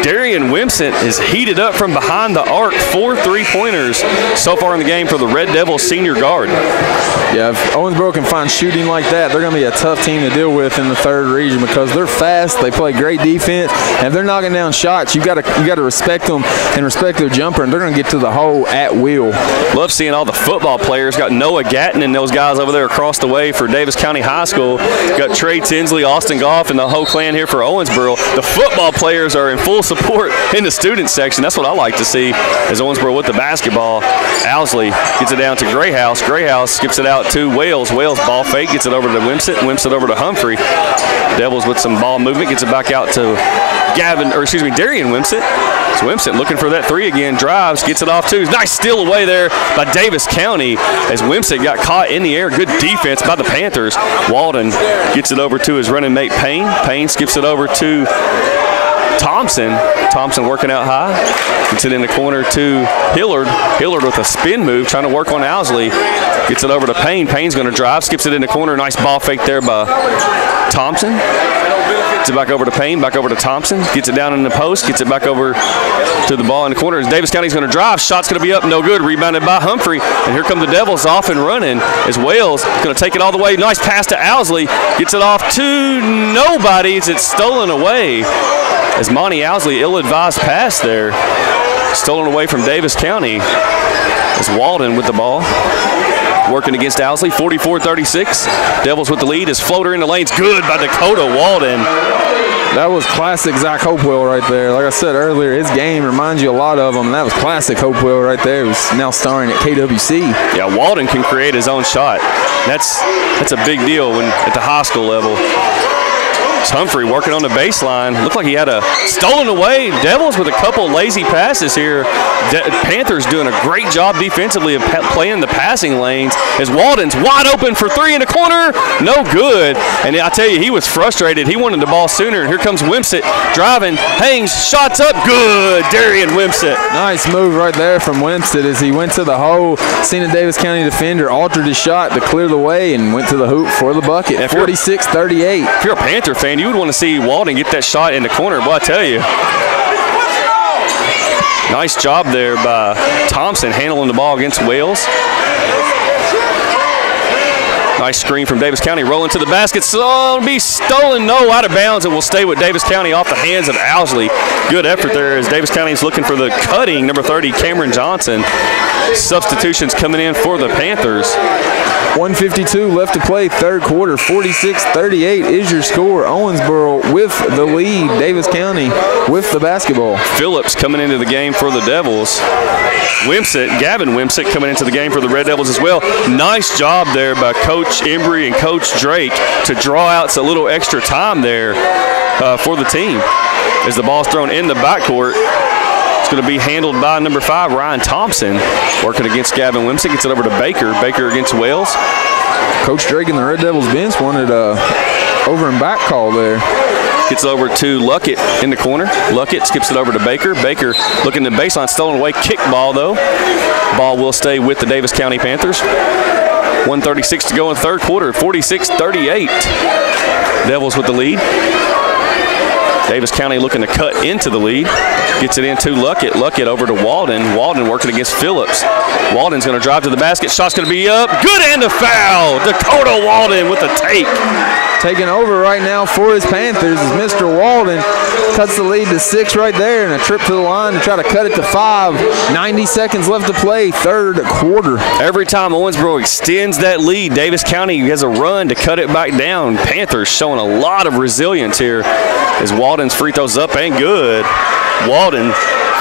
Darrion Wimsatt is heated up from behind the arc. 4 3-pointers so far in the game for the Red Devils senior guard. Yeah, if Owensboro can find shooting like that, they're going to be a tough team to deal with in the third region because they're fast, they play great defense, and if they're knocking down shots, you got to respect them and respect their jumper, and they're going to get to the hole at will. Love seeing all the football players. Got Noah Gatton and those guys over there across the way for Daviess County High School. Got Trey Tinsley, Austin Goff, and the whole clan here for Owensboro. The football players are in full support in the student section. That's what I like to see as Owensboro with the basketball. Owsley gets it down to Grayhouse. Grayhouse skips it out to Wales. Wales ball fake, gets it over to Wimsatt. Wimsatt over to Humphrey. Devils with some ball movement, gets it back out to Darrion Wimsatt. So Wimsatt looking for that three again, drives, gets it off too. Nice steal away there by Daviess County as Wimsatt got caught in the air. Good defense by the Panthers. Walden gets it over to his running mate Payne. Payne skips it over to Thompson. Thompson working out high. Gets it in the corner to Hillard. Hillard with a spin move, trying to work on Owsley. Gets it over to Payne. Payne's going to drive. Skips it in the corner. Nice ball fake there by Thompson. Gets it back over to Payne. Back over to Thompson. Gets it down in the post. Gets it back over to the ball in the corner. As Daviess County's going to drive. Shot's going to be up. No good. Rebounded by Humphrey. And here come the Devils off and running as Wales going to take it all the way. Nice pass to Owsley. Gets it off to nobody. It's stolen away. As Monty Owsley, ill-advised pass there. Stolen away from Daviess County. As Walden with the ball. Working against Owsley, 44-36. Devils with the lead. His floater in the lane's good by Dakota Walden. That was classic Zach Hopewell right there. Like I said earlier, his game reminds you a lot of him, and that was classic Hopewell right there. He's now starring at KWC. Yeah, Walden can create his own shot. That's a big deal when at the high school level. It's Humphrey working on the baseline. Looked like he had a stolen away. Devils with a couple lazy passes here. Panthers doing a great job defensively of playing the passing lanes as Walden's wide open for three in the corner. No good. And I tell you, he was frustrated. He wanted the ball sooner. And here comes Wimsatt driving, hangs, shots up. Good. Darrion Wimsatt. Nice move right there from Wimsatt as he went to the hole, seen a Daviess County defender, altered his shot to clear the way, and went to the hoop for the bucket. 46-38. If you're a Panther fan, you would want to see Walden get that shot in the corner. Boy, I tell you. Nice job there by Thompson handling the ball against Wales. Nice screen from Daviess County, rolling to the basket. So it'll be stolen, no, out of bounds, and will stay with Daviess County off the hands of Owsley. Good effort there as Daviess County is looking for the cutting, number 30, Cameron Johnson. Substitutions coming in for the Panthers. 1:52 left to play, third quarter. 46-38 is your score. Owensboro with the lead. Daviess County with the basketball. Phillips coming into the game for the Devils. Gavin Wimsatt coming into the game for the Red Devils as well. Nice job there by Coach Embry and Coach Drake to draw out a little extra time there for the team. As the ball's thrown in the backcourt, it's going to be handled by number 5, Ryan Thompson, working against Gavin Wimsatt. Gets it over to Baker. Baker against Wales. Coach Drake and the Red Devils bench wanted a over and back call there. Gets it over to Luckett in the corner. Luckett skips it over to Baker. Baker looking at the baseline, stolen away. Kick ball, though. Ball will stay with the Daviess County Panthers. 1:36 to go in the third quarter. 46-38. Devils with the lead. Daviess County looking to cut into the lead. Gets it into Luckett. Luckett over to Walden. Walden working against Phillips. Walden's going to drive to the basket. Shot's going to be up. Good, and a foul. Dakota Walden with the take. Taking over right now for his Panthers is Mr. Walden. Cuts the lead to 6 right there, and a trip to the line to try to cut it to 5. 90 seconds left to play, third quarter. Every time Owensboro extends that lead, Daviess County has a run to cut it back down. Panthers showing a lot of resilience here as Walden's free throws up and good. Walden,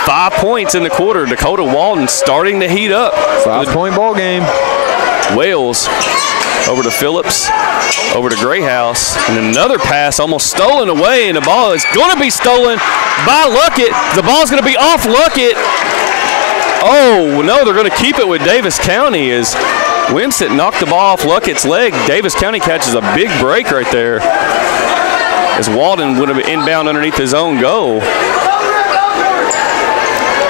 5 points in the quarter. Dakota Walden starting to heat up. 5-point ball game. Wales over to Phillips, over to Grayhouse, and another pass almost stolen away, and the ball is going to be stolen by Luckett. The ball's going to be off Luckett. Oh, no, they're going to keep it with Daviess County as Wimsatt knocked the ball off Luckett's leg. Daviess County catches a big break right there as Walden would have inbound underneath his own goal.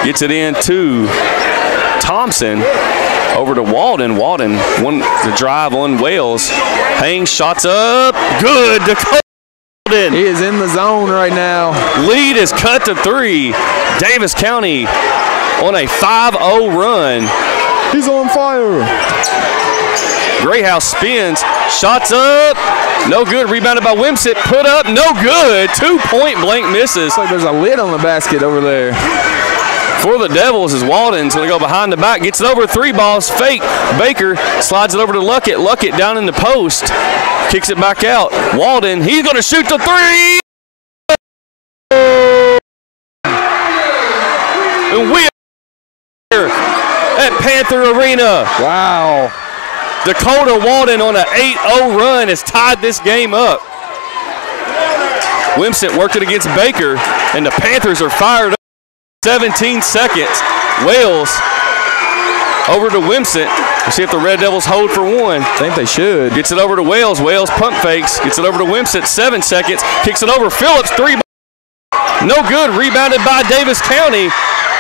Gets it in to Thompson. Over to Walden. Walden won the drive on Wales. Hangs, shots up. Good. Dakota Walden. He is in the zone right now. Lead is cut to 3. Daviess County on a 5-0 run. He's on fire. Grayhouse spins. Shots up. No good. Rebounded by Wimsatt. Put up. No good. 2-point blank misses. Looks like there's a lid on the basket over there. For the Devils is Walden's going to go behind the back. Gets it over 3 balls. Fake. Baker slides it over to Luckett. Luckett down in the post. Kicks it back out. Walden, he's going to shoot the 3. And we are here at Panther Arena. Wow. Dakota Walden on an 8-0 run has tied this game up. Wimsatt worked it against Baker, and the Panthers are fired up. 17 seconds. Wales over to Wimsatt. We'll see if the Red Devils hold for 1. I think they should. Gets it over to Wales. Wales pump fakes. Gets it over to Wimsatt. 7 seconds. Kicks it over. Phillips. 3. No good. Rebounded by Daviess County.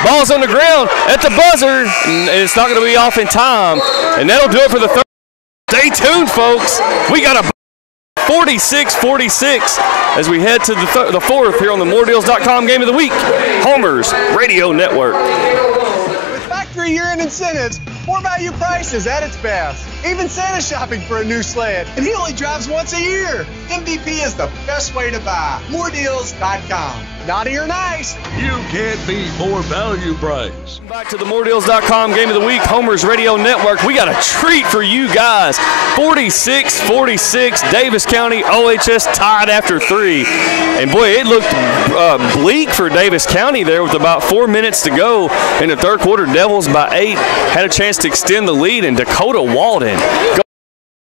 Ball's on the ground at the buzzer, and it's not going to be off in time. And that'll do it for the third. Stay tuned, folks. We got a 46-46 as we head to the fourth here on the moredeals.com Game of the Week, Homer's Radio Network. With factory year-end incentives, more value prices at its best. Even Santa's shopping for a new sled, and he only drives once a year. MVP is the best way to buy. Moredeals.com. Naughty or nice? You can't beat more value price. Back to the moredeals.com Game of the Week, Homer's Radio Network. We got a treat for you guys. 46-46, Daviess County OHS tied after 3. And boy, it looked bleak for Daviess County there with about 4 minutes to go in the third quarter. Devils by 8 had a chance to extend the lead, and Dakota Walden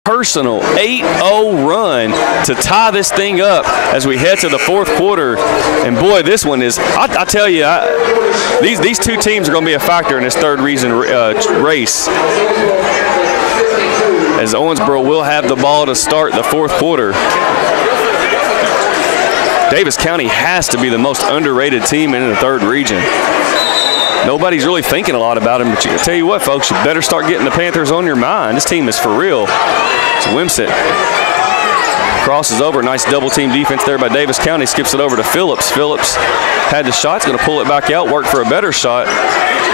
personal 8-0 run to tie this thing up as we head to the fourth quarter. And boy, this one is, I tell you, these two teams are going to be a factor in this third region race, as Owensboro will have the ball to start the fourth quarter. Daviess County has to be the most underrated team in the third region. Nobody's really thinking a lot about him, but you can tell you what, folks, you better start getting the Panthers on your mind. This team is for real. It's Wimsatt. Crosses over. Nice double-team defense there by Daviess County. Skips it over to Phillips. Phillips had the shot. He's going to pull it back out, work for a better shot.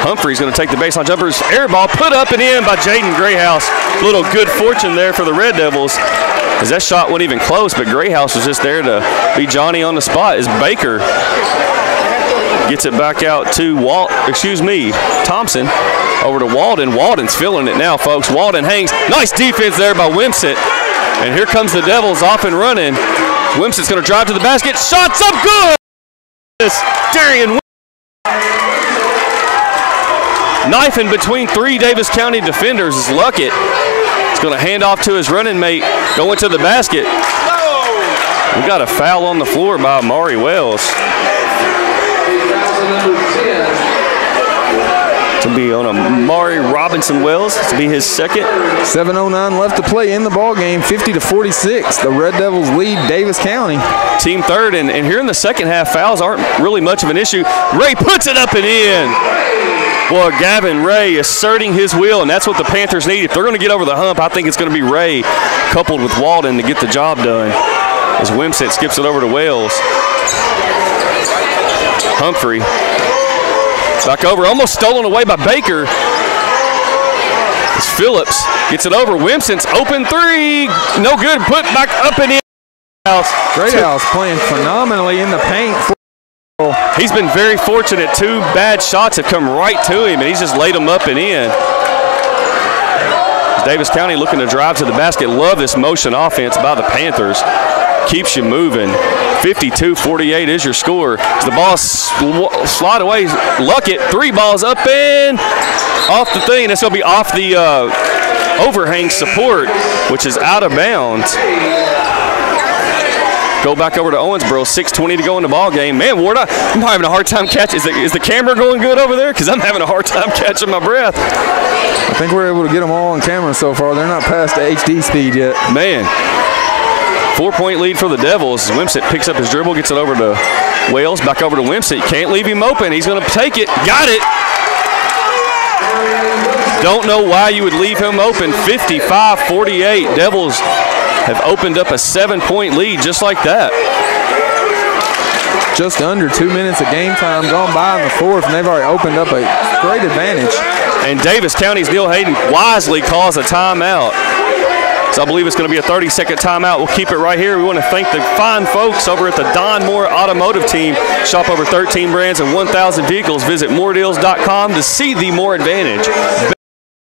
Humphrey's going to take the baseline jumpers. Air ball put up and in by Jaden Grayhouse. Little good fortune there for the Red Devils, as that shot wasn't even close, but Grayhouse was just there to be Johnny on the spot as Baker gets it back out to Thompson. Over to Walden. Walden's feeling it now, folks. Walden hangs. Nice defense there by Wimsatt. And here comes the Devils off and running. Wimsatt's going to drive to the basket. Shots up good. Darrion. Knifing between 3 Daviess County defenders is Luckett. He's going to hand off to his running mate. Going to the basket. We got a foul on the floor by Amari Wells. To be on Amari Robinson Wells. To be his second. 7:09 left to play in the ball game. 50-46. The Red Devils lead Daviess County. Team third, and here in the second half, fouls aren't really much of an issue. Ray puts it up and in. Boy, Gavin Ray asserting his will, and that's what the Panthers need. If they're going to get over the hump, I think it's going to be Ray coupled with Walden to get the job done. As Wimsatt skips it over to Wells. Humphrey. Back over, almost stolen away by Baker. As Phillips gets it over. Wimsatt's open 3. No good. Put back up and in. Grayhouse playing phenomenally in the paint. He's been very fortunate. 2 bad shots have come right to him, and he's just laid them up and in. Daviess County looking to drive to the basket. Love this motion offense by the Panthers. Keeps you moving. 52-48 is your score. As the ball slide away, Luckett, 3 balls up and off the thing. It's going to be off the overhang support, which is out of bounds. Go back over to Owensboro. 6:20 to go in the ball game. Man, Ward, I'm having a hard time catching. Is the camera going good over there? Because I'm having a hard time catching my breath. I think we're able to get them all on camera so far. They're not past the HD speed yet. Man. 4-point lead for the Devils. Wimsatt picks up his dribble, gets it over to Wales, back over to Wimsatt. Can't leave him open. He's going to take it. Got it. Don't know why you would leave him open. 55-48. Devils have opened up a 7-point lead just like that. Just under 2 minutes of game time gone by in the fourth, and they've already opened up a great advantage. And Daviess County's Neil Hayden wisely calls a timeout. So I believe it's going to be a 30-second timeout. We'll keep it right here. We want to thank the fine folks over at the Don Moore Automotive team. Shop over 13 brands and 1,000 vehicles. Visit moredeals.com to see the More Advantage.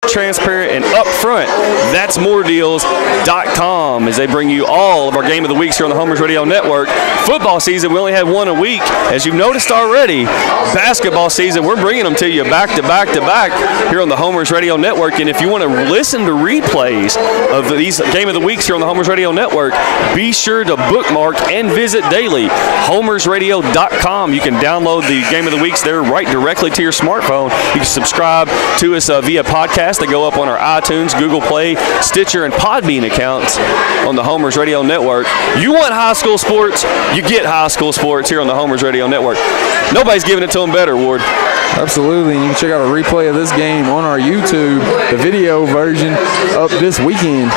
Transparent and upfront. That's moredeals.com as they bring you all of our Game of the Weeks here on the Homers Radio Network. Football season, we only had one a week. As you've noticed already, basketball season, we're bringing them to you back to back to back here on the Homers Radio Network. And if you want to listen to replays of these Game of the Weeks here on the Homers Radio Network, be sure to bookmark and visit daily homersradio.com. You can download the Game of the Weeks there right directly to your smartphone. You can subscribe to us via podcast podcasts. They go up on our iTunes, Google Play, Stitcher, and Podbean accounts on the Homers Radio Network. You want high school sports, you get high school sports here on the Homers Radio Network. Nobody's giving it to them better, Ward. Absolutely, and you can check out a replay of this game on our YouTube, the video version, up this weekend.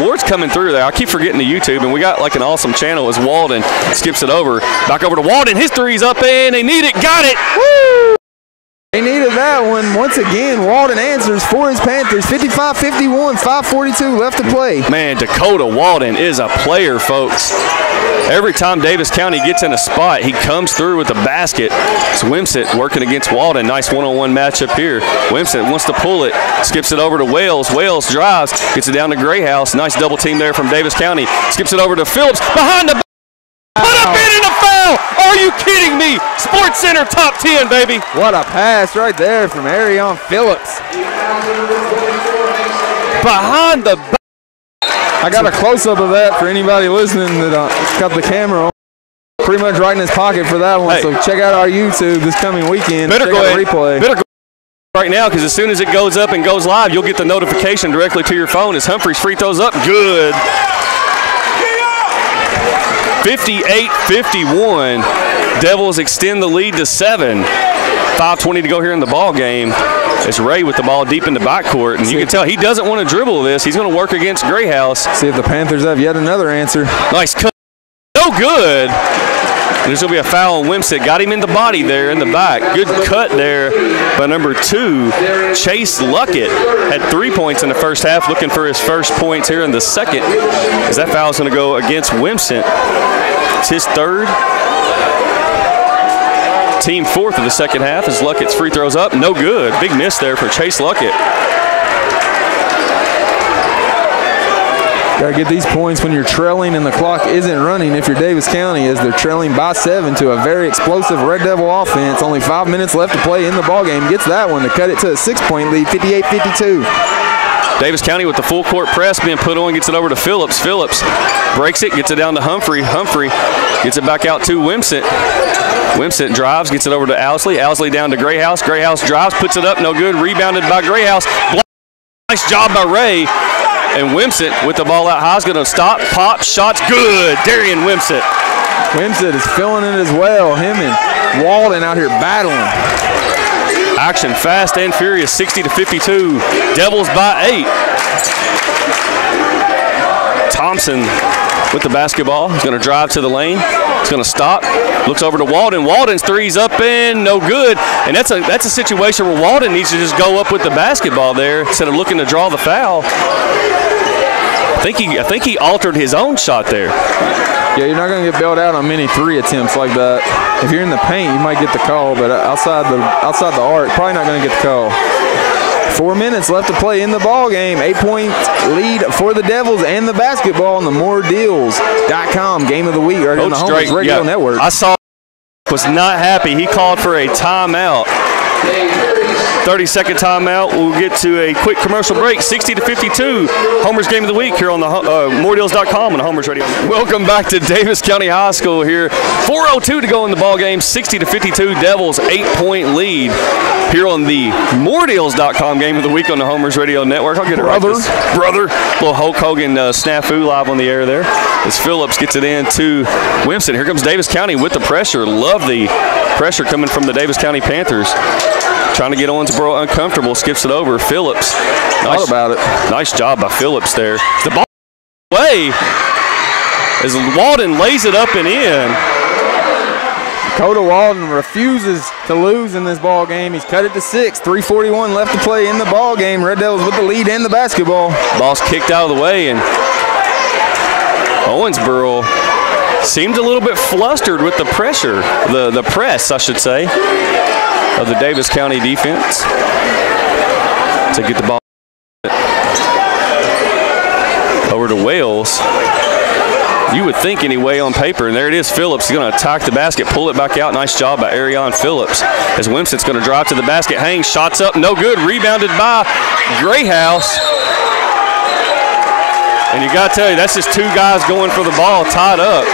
Ward's coming through there. I keep forgetting the YouTube, and we got like an awesome channel as Walden skips it over. Back over to Walden. His three's up, and they need it. Got it. Woo! They needed that one. Once again, Walden answers for his Panthers. 55-51, 5:42 left to play. Man, Dakota Walden is a player, folks. Every time Daviess County gets in a spot, he comes through with the basket. It's Wimsatt working against Walden. Nice one-on-one matchup here. Wimsatt wants to pull it, skips it over to Wales. Wales drives, gets it down to Grayhouse. Nice double team there from Daviess County. Skips it over to Phillips. Behind the put up in a foul! Are you kidding me? Sports Center top 10, baby. What a pass right there from Darrion Phillips. Behind the back. I got a close-up of that for anybody listening that got the camera on. Pretty much right in his pocket for that one. Hey. So check out our YouTube this coming weekend. Better go ahead. Replay. Better go right now, because as soon as it goes up and goes live, you'll get the notification directly to your phone as Humphreys free throws up. Good. 58-51. Devils extend the lead to 7. 5:20 to go here in the ball game. It's Ray with the ball deep in the backcourt, and you can tell he doesn't want to dribble this. He's going to work against Grayhouse. See if the Panthers have yet another answer. Nice cut. No good. There's going to be a foul on Wimsatt. Got him in the body there in the back. Good cut there by number 2, Chase Luckett. Had 3 points in the first half, looking for his first points here in the second, as that foul is going to go against Wimsatt. It's his third. Team fourth of the second half as Luckett's free throws up. No good. Big miss there for Chase Luckett. Got to get these points when you're trailing and the clock isn't running if you're Daviess County, as they're trailing by 7 to a very explosive Red Devil offense. Only 5 minutes left to play in the ballgame. Gets that one to cut it to a 6-point lead, 58-52. Daviess County with the full court press being put on, gets it over to Phillips. Phillips breaks it, gets it down to Humphrey. Humphrey gets it back out to Wimsatt. Wimsatt drives, gets it over to Owsley. Owsley down to Grayhouse. Grayhouse drives, puts it up, no good. Rebounded by Grayhouse. Nice job by Ray. And Wimsatt with the ball out high is going to stop, pop, shots, good. Darrion Wimsatt. Wimsatt is filling it as well. Him and Walden out here battling. Action fast and furious, 60-52. Devils by 8. Thompson with the basketball. He's going to drive to the lane. He's going to stop. Looks over to Walden. Walden's three's up and no good. And that's a situation where Walden needs to just go up with the basketball there instead of looking to draw the foul. I think he altered his own shot there. Yeah, you're not going to get bailed out on many 3 attempts like that. If you're in the paint, you might get the call, but outside the arc, probably not going to get the call. 4 minutes left to play in the ball game. 8-point lead for the Devils and the basketball on the moredeals.com game of the week right on the Homers Radio Network. I saw was not happy. He called for a timeout. 30-second timeout. We'll get to a quick commercial break. 60-52. Homers game of the week here on the moredeals.com and Homers Radio. Welcome back to Daviess County High School here. 4:02 to go in the ball game. 60-52. Devils 8-point lead here on the moredeals.com game of the week on the Homers Radio Network. I'll get it right. Brother. Little Hulk Hogan snafu live on the air there as Phillips gets it in to Wimsatt. Here comes Daviess County with the pressure. Love the pressure coming from the Daviess County Panthers. Trying to get Owensboro uncomfortable, skips it over. Phillips. Thought about it. Nice job by Phillips there. The ball away as Walden lays it up and in. Dakota Walden refuses to lose in this ball game. He's cut it to 6. 3:41 left to play in the ball game. Red Devils with the lead and the basketball. Ball's kicked out of the way, and Owensboro seemed a little bit flustered with the pressure, the press, I should say, of the Daviess County defense to get the ball over to Wales. You would think anyway on paper, and there it is. Phillips is going to attack the basket, pull it back out. Nice job by Darrion Phillips. As Wimsatt's going to drive to the basket, hangs, shots up, no good. Rebounded by Grayhouse. And you got to tell you, that's just 2 guys going for the ball, tied up.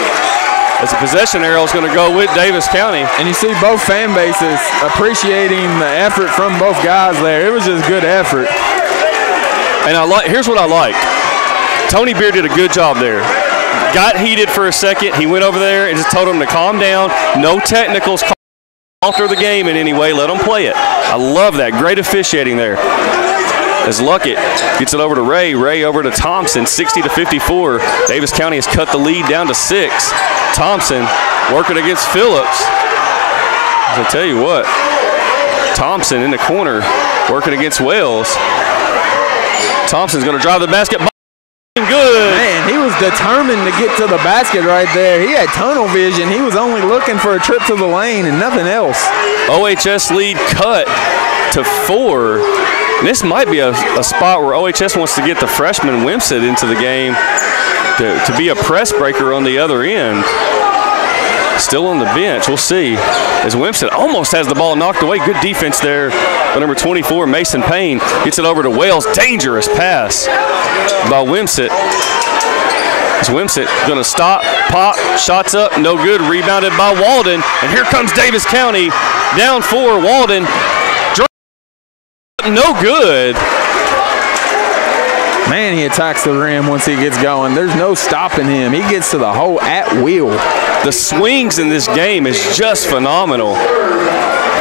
as the possession arrow is going to go with Daviess County. And you see both fan bases appreciating the effort from both guys there. It was just good effort. And here's what I like. Tony Beer did a good job there. Got heated for a second. He went over there and just told him to calm down. No technicals. Alter the game in any way. Let them play it. I love that. Great officiating there. As Luckett gets it over to Ray. Ray over to Thompson, 60-54. Daviess County has cut the lead down to 6. Thompson working against Phillips. As I tell you what, Thompson in the corner working against Wells. Thompson's going to drive the basket. Good. Man, he was determined to get to the basket right there. He had tunnel vision. He was only looking for a trip to the lane and nothing else. OHS lead cut to 4. And this might be a spot where OHS wants to get the freshman Wimsatt into the game to be a press breaker on the other end. Still on the bench. We'll see. As Wimsatt almost has the ball knocked away. Good defense there by number 24, Mason Payne. Gets it over to Wales. Dangerous pass by Wimsatt. Is Wimsatt going to stop, pop, shots up, no good. Rebounded by Walden. And here comes Daviess County. Down 4, Walden. No good. Man, he attacks the rim once he gets going. There's no stopping him. He gets to the hole at will. The swings in this game is just phenomenal.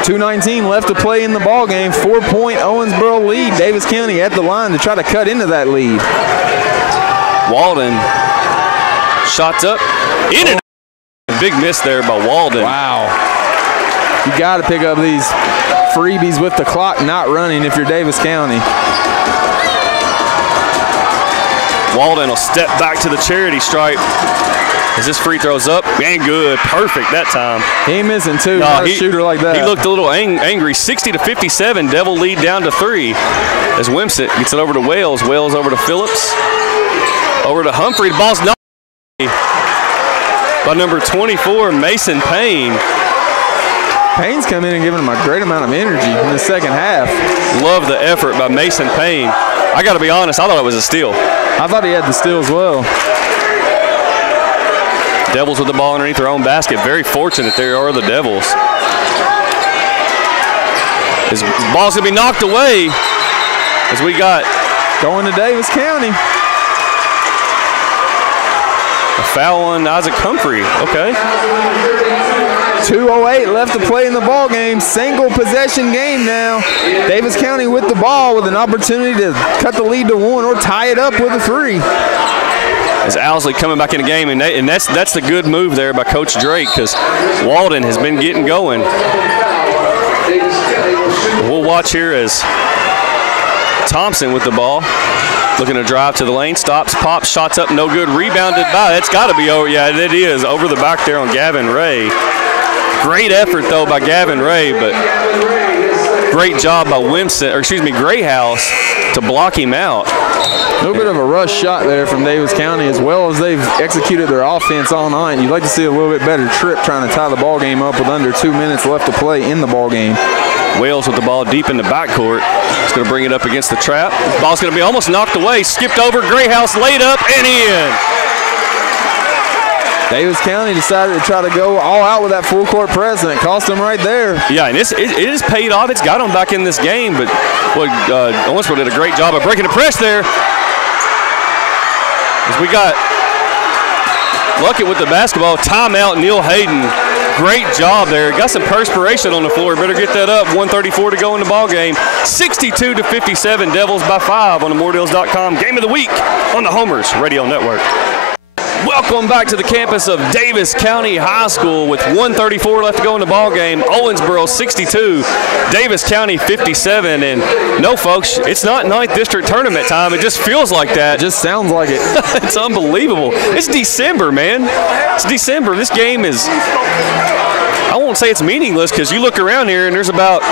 2:19 left to play in the ball game. 4-point Owensboro lead. Daviess County at the line to try to cut into that lead. Walden shots up. In it. Big miss there by Walden. Wow. You got to pick up these freebies with the clock not running if you're Daviess County. Walden will step back to the charity stripe as this free throw's up. And good. Perfect that time. He ain't missing two. Not a shooter like that. He looked a little angry. 60-57. Devil lead down to 3 as Wimsatt gets it over to Wales. Wales over to Phillips. Over to Humphrey. The ball's not by number 24, Mason Payne. Payne's come in and given him a great amount of energy in the second half. Love the effort by Mason Payne. I got to be honest, I thought it was a steal. I thought he had the steal as well. Devils with the ball underneath their own basket. Very fortunate there are the Devils. His ball's going to be knocked away as we got going to Daviess County. A foul on Isaac Humphrey. Okay. 2:08 left to play in the ball game. Single possession game now. Daviess County with the ball with an opportunity to cut the lead to 1 or tie it up with a 3. As Owsley coming back in the game, and that's the good move there by Coach Drake because Walden has been getting going. We'll watch here as Thompson with the ball. Looking to drive to the lane, stops, pops, shots up, no good, rebounded by. It's got to be over. Yeah, it is over the back there on Gavin Ray. Great effort though by Gavin Ray, but great job by Grayhouse to block him out. A little bit of a rush shot there from Daviess County as well as they've executed their offense all night. You'd like to see a little bit better trip trying to tie the ball game up with under 2 minutes left to play in the ball game. Wales with the ball deep in the backcourt. He's going to bring it up against the trap. The ball's going to be almost knocked away. Skipped over. Grayhouse laid up and in. Daviess County decided to try to go all out with that full court press, and it cost them right there. Yeah, and it is paid off. It's got them back in this game, but Owensboro did a great job of breaking the press there. As we got Luckett with the basketball. Timeout, Neil Hayden. Great job there. Got some perspiration on the floor. Better get that up. 1:34 to go in the ball game. 62-57. Devils by 5 on the moredeals.com. Game of the week on the Homers Radio Network. Welcome back to the campus of Daviess County High School with 1:34 left to go in the ball game. Owensboro 62, Daviess County 57. And no, folks, it's not 9th District Tournament time. It just feels like that. It just sounds like it. It's unbelievable. It's December, man. It's December. This game is, I won't say it's meaningless because you look around here and there's about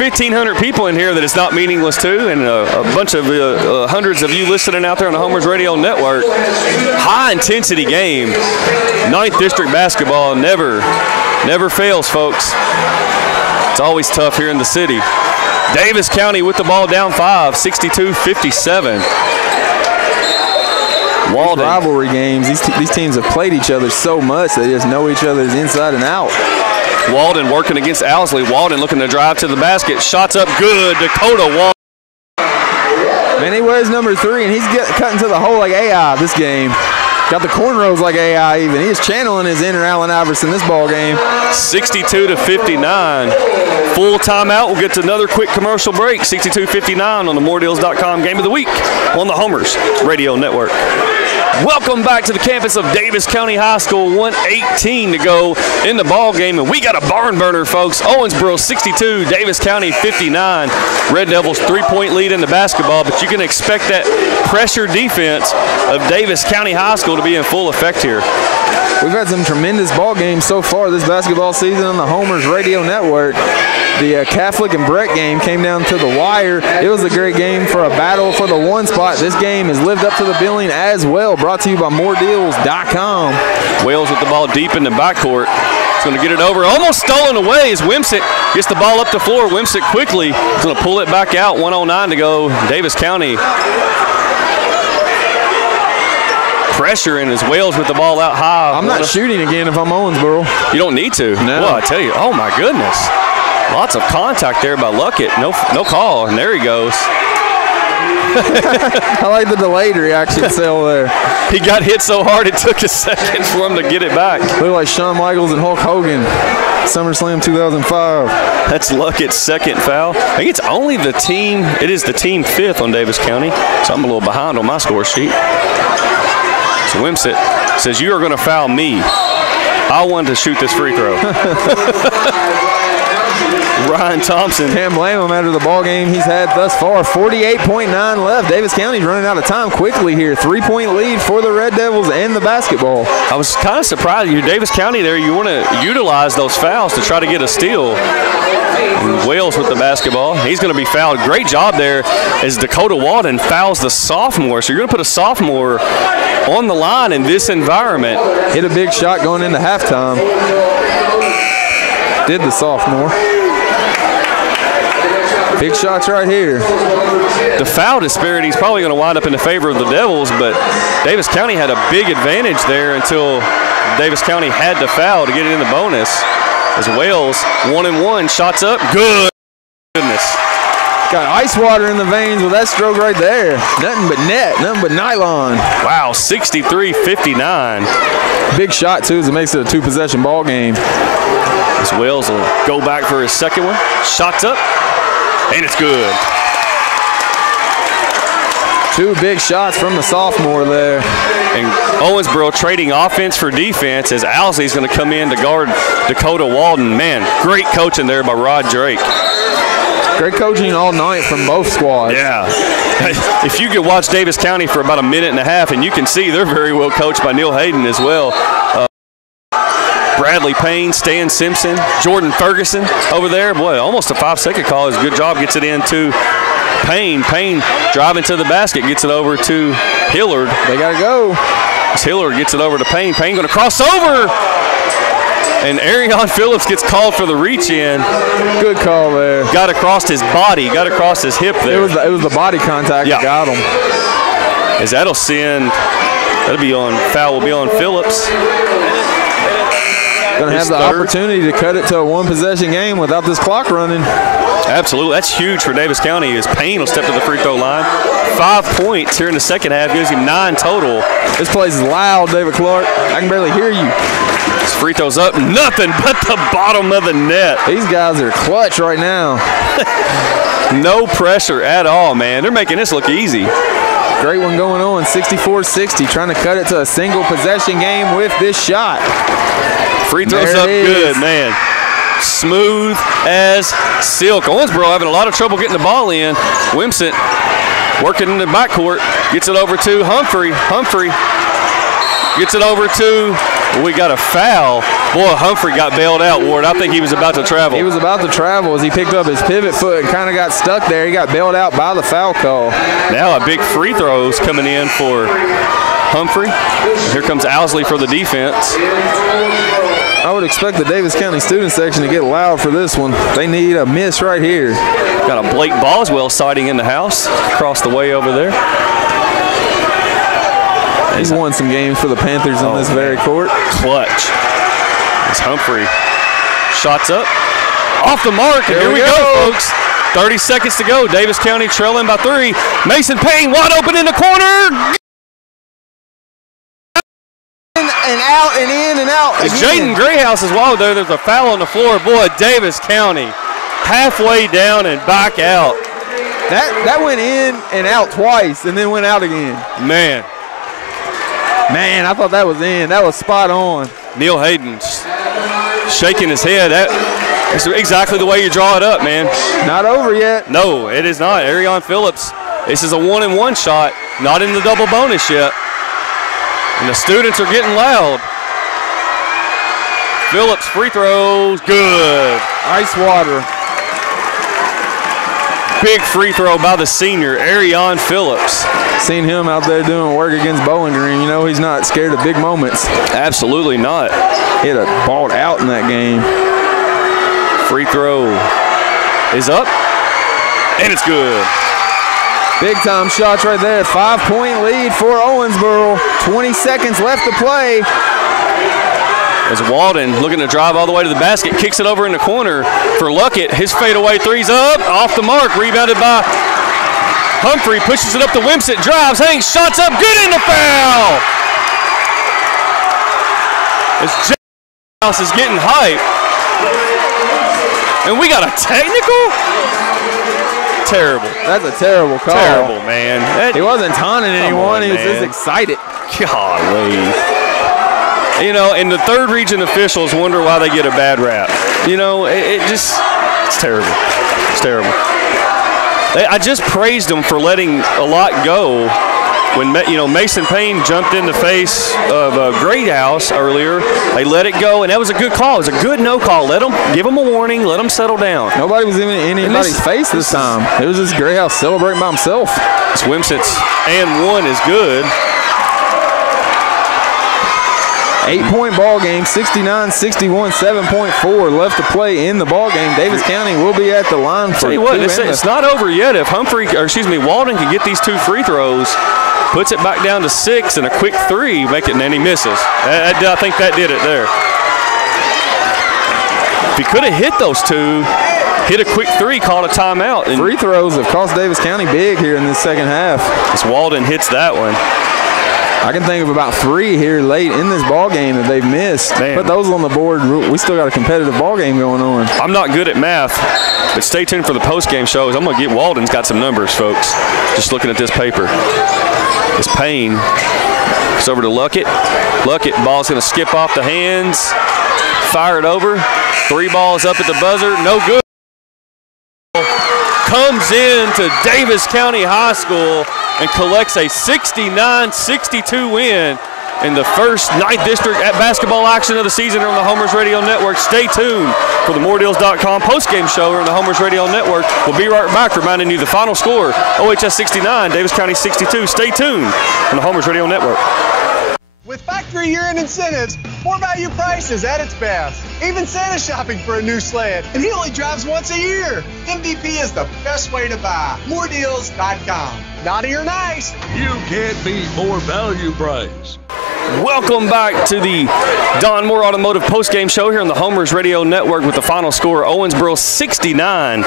1,500 people in here that it's not meaningless to, and a bunch of hundreds of you listening out there on the Homers Radio Network. High-intensity game. 9th District basketball never fails, folks. It's always tough here in the city. Daviess County with the ball down 5, 62-57. Walden. Rivalry games, these teams have played each other so much they just know each other's inside and out. Walden working against Owsley. Walden looking to drive to the basket. Shots up good. Dakota Walden. Man, he wears number 3, and he's cutting to the hole like AI this game. Got the cornrows like AI even. He is channeling his inner Allen Iverson this ball game. 62-59. Full timeout. We'll get to another quick commercial break. 62-59 on the moredeals.com Game of the Week on the Homers Radio Network. Welcome back to the campus of Daviess County High School. 1:18 to go in the ball game, and we got a barn burner, folks. Owensboro 62, Daviess County 59. Red Devils 3-point lead in the basketball, but you can expect that pressure defense of Daviess County High School to be in full effect here. We've had some tremendous ball games so far this basketball season on the Homers Radio Network. The Catholic and Brett game came down to the wire. It was a great game for a battle for the 1 spot. This game has lived up to the billing as well. Brought to you by moredeals.com. Wales with the ball deep in the backcourt. He's going to get it over. Almost stolen away as Wimsatt gets the ball up the floor. Wimsatt quickly is going to pull it back out. 1:09 to go. Daviess County pressuring as Wales with the ball out high. I'm not shooting again if I'm Owensboro. You don't need to. No. Well, I tell you, oh my goodness. Lots of contact there by Luckett. No call, and there he goes. I like the delayed reaction sale there. He got hit so hard it took a second for him to get it back. Look like Shawn Michaels and Hulk Hogan. SummerSlam 2005. That's Luckett's second foul. I think it's only the team. It is the team 5th on Daviess County, so I'm a little behind on my score sheet. So Wimsatt says, you are going to foul me. I wanted to shoot this free throw. Ryan Thompson. Can't blame him after the ball game he's had thus far. 48.9 left. Daviess County's running out of time quickly here. 3-point lead for the Red Devils and the basketball. I was kind of surprised. You're Daviess County there. You want to utilize those fouls to try to get a steal. And Wales with the basketball. He's going to be fouled. Great job there as Dakota Walden fouls the sophomore. So you're going to put a sophomore on the line in this environment. Hit a big shot going into halftime. Did the sophomore. Big shots right here. The foul disparity is probably going to wind up in the favor of the Devils, but Daviess County had a big advantage there until Daviess County had to foul to get it in the bonus. As Wales, 1-1, shots up, good. Goodness. Got ice water in the veins with that stroke right there. Nothing but net, nothing but nylon. Wow, 63-59. Big shot, too, as it makes it a 2-possession ball game. As Wales will go back for his second one. Shots up, and it's good. 2 big shots from the sophomore there. And Owensboro trading offense for defense as Owsley's going to come in to guard Dakota Walden. Man, great coaching there by Rod Drake. Great coaching all night from both squads. Yeah. If you could watch Daviess County for about a minute and a half, and you can see they're very well coached by Neil Hayden as well. Bradley Payne, Stan Simpson, Jordan Ferguson over there. Boy, almost a 5-second call. His good job gets it in to Payne. Payne driving to the basket, gets it over to Hillard. They got to go. As Hillard gets it over to Payne. Payne going to cross over. And Arion Phillips gets called for the reach-in. Good call there. Got across his body, got across his hip there. It was the body contact that got him. As that'll send, foul will be on Phillips. Going to have the opportunity to cut it to a 1-possession game without this clock running. Absolutely. That's huge for Daviess County as Payne will step to the free throw line. 5 points here in the second half. Gives him 9 total. This place is loud, David Clark. I can barely hear you. His free throws up. Nothing but the bottom of the net. These guys are clutch right now. No pressure at all, man. They're making this look easy. Great one going on. 64-60. Trying to cut it to a single possession game with this shot. Free throws up good, man. Smooth as silk. Owensboro having a lot of trouble getting the ball in. Wimsatt working in the backcourt. Gets it over to Humphrey. Humphrey gets it over to, we got a foul. Boy, Humphrey got bailed out, Ward. I think he was about to travel. He was about to travel as he picked up his pivot foot and kind of got stuck there. He got bailed out by the foul call. Now a big free throws coming in for Humphrey. Here comes Owsley for the defense. I would expect the Daviess County student section to get loud for this one. They need a miss right here. Got a Blake Boswell sighting in the house across the way over there. He's won some games for the Panthers on this very court. Clutch. It's Humphrey. Shots up. Off the mark, and here we go, folks. 30 seconds to go. Daviess County trailing by 3. Mason Payne wide open in the corner. And out and in and out. Jaden Grayhouse is wild there. There's a foul on the floor. Boy, Daviess County halfway down and back out. That went in and out twice and then went out again. Man, I thought that was in. That was spot on. Neil Hayden shaking his head. That's exactly the way you draw it up, man. Not over yet. No, it is not. Darrion Phillips, this is a 1-and-1 shot, not in the double bonus yet. And the students are getting loud. Phillips free throws, good. Ice water. Big free throw by the senior, Darrion Phillips. Seen him out there doing work against Bowling Green. You know he's not scared of big moments. Absolutely not. He had balled out in that game. Free throw is up, and it's good. Big time shots right there. 5-point lead for Owensboro. 20 seconds left to play. As Walden looking to drive all the way to the basket, kicks it over in the corner for Luckett. His fadeaway three's up, off the mark, rebounded by Humphrey, pushes it up to Wimsatt, drives, hangs, shots up, good in the foul. As House is getting hype. And we got a technical? Terrible. That's a terrible call. Terrible, man. He wasn't taunting anyone. He was just excited. Golly. You know, and the third region officials wonder why they get a bad rap. You know, it's terrible. It's terrible. I just praised them for letting a lot go. When, you know, Mason Payne jumped in the face of Greathouse earlier, they let it go, and that was a good call. It was a good no call. Give them a warning, let them settle down. Nobody was in anybody's face this time. It was just Greathouse celebrating by himself. Wimsatt's and 1 is good. 8-point ball game, 69-61, 7.4 left to play in the ball game. Daviess County will be at the line for Tell you what, it's not over yet. If Walden can get these 2 free throws, puts it back down to 6 and a quick 3, make it, and then he misses. I think that did it there. If he could have hit those 2, hit a quick 3, called a timeout. And free throws have cost Daviess County big here in this second half. As Walden hits that one. I can think of about 3 here late in this ball game that they've missed. Man. Put those on the board. We still got a competitive ball game going on. I'm not good at math, but stay tuned for the post-game shows. I'm going to get Walden's got some numbers, folks. Just looking at this paper. This Payne goes over to Luckett. Luckett, ball's going to skip off the hands. Fire it over. 3 balls up at the buzzer. No good. Comes in to Daviess County High School and collects a 69-62 win in the first 9th District at basketball action of the season on the Homers Radio Network. Stay tuned for the moredeals.com postgame show on the Homers Radio Network. We'll be right back reminding you the final score, OHS 69, Daviess County 62. Stay tuned on the Homers Radio Network. With factory year-end incentives, more value prices at its best. Even Santa's shopping for a new sled, and he only drives once a year. MVP is the best way to buy. Moredeals.com. Naughty or nice? You can't beat more value price. Welcome back to the Don Moore Automotive postgame show here on the Homers Radio Network with the final score, Owensboro 69,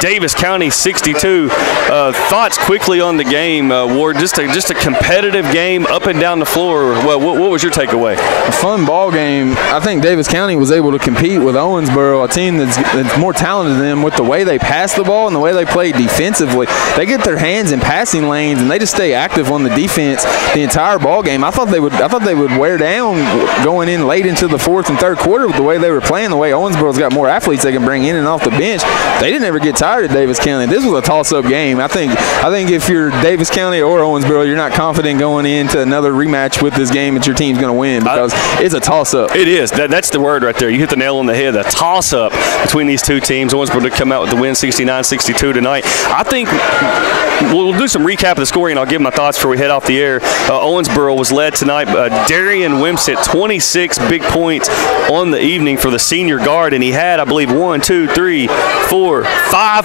Daviess County 62. Thoughts quickly on the game, Ward? Just a competitive game up and down the floor. Well, what was your takeaway? A fun ball game. I think Daviess County was able to compete with Owensboro, a team that's more talented than them with the way they pass the ball and the way they play defensively. They get their hands in passing lanes and they just stay active on the defense the entire ball game. I thought they would wear down going in late into the 4th and 3rd quarter with the way they were playing, the way Owensboro's got more athletes they can bring in and off the bench. They didn't ever get tired at Daviess County. This was a toss-up game. I think if you're Daviess County or Owensboro, you're not confident going into another rematch with this game that your team's going to win because it's a toss-up. It is. That's the word right there. You hit the nail on the head. A toss-up between these two teams. Owensboro to come out with the win 69-62 tonight. I think we'll do some recap of the scoring, and I'll give my thoughts before we head off the air. Owensboro was led tonight by Darrion Wimsatt, 26 big points on the evening for the senior guard, and he had, I believe, 5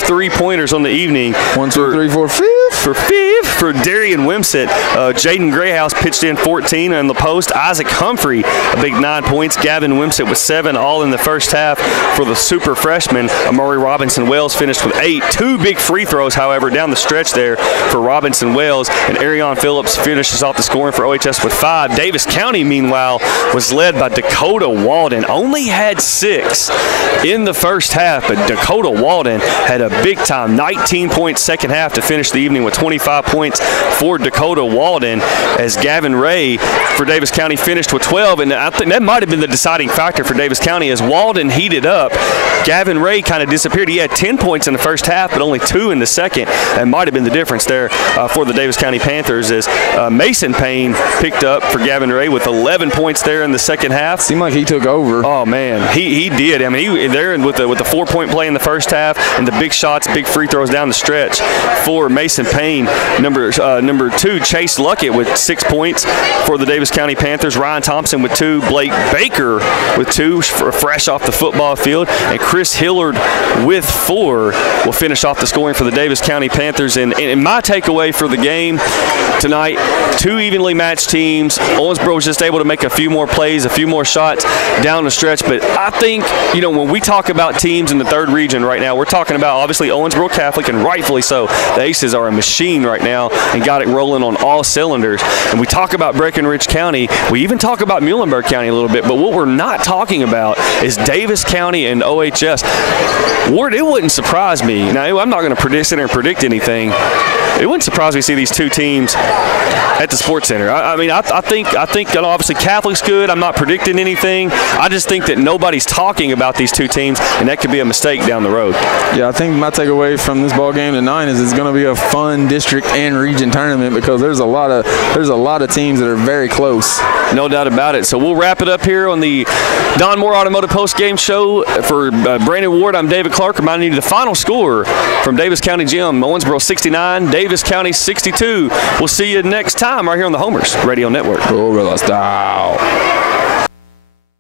3-pointers on the evening. 1, 2, 3, 4, 5. for Darrion Wimsatt. Jaden Grayhouse pitched in 14 on the post. Isaac Humphrey, a big 9 points. Gavin Wimsatt with 7, all in the first half for the super freshman. Amari Robinson-Wells finished with 8. 2 big free throws, however, down the stretch there for Robinson-Wells. And Arion Phillips finishes off the scoring for OHS with 5. Daviess County, meanwhile, was led by Dakota Walden. Only had 6 in the first half, but Dakota Walden had a big-time 19-point second half to finish the evening with 25 points for Dakota Walden, as Gavin Ray for Daviess County finished with 12. And I think that might have been the deciding factor for Daviess County as Walden heated up. Gavin Ray kind of disappeared. He had 10 points in the first half, but only 2 in the second. That might have been the difference there for the Daviess County Panthers, as Mason Payne picked up for Gavin Ray with 11 points there in the second half. Seemed like he took over. Oh, man. He did. I mean, he there with the 4-point play in the first half and the big shots, big free throws down the stretch for Mason Payne. Number 2, Chase Luckett with 6 points for the Daviess County Panthers. Ryan Thompson with 2. Blake Baker with 2, fresh off the football field. And Chris Hillard with 4 will finish off the scoring for the Daviess County Panthers. And my takeaway for the game tonight, 2 evenly matched teams. Owensboro was just able to make a few more plays, a few more shots down the stretch. But I think, when we talk about teams in the 3rd region right now, we're talking about obviously Owensboro Catholic, and rightfully so. The Aces are a machine right now and got it rolling on all cylinders. And we talk about Breckenridge County. We even talk about Muhlenberg County a little bit. But what we're not talking about is Daviess County and OHS. Ward, it wouldn't surprise me. Now, I'm not going to sit there and predict anything. It wouldn't surprise me to see these 2 teams at the Sports Center. I think obviously Catholic's good. I'm not predicting anything. I just think that nobody's talking about these 2 teams, and that could be a mistake down the road. Yeah, I think my takeaway from this ball game tonight is it's going to be a fun district and region tournament because there's a lot of teams that are very close. No doubt about it. So we'll wrap it up here on the Don Moore Automotive Postgame Show. For Brandon Ward, I'm David Clark, reminding you the final score from Daviess County Gym: Owensboro 69, Daviess County 62. We'll see you next time right here on the Homers Radio Network. Gorilla style.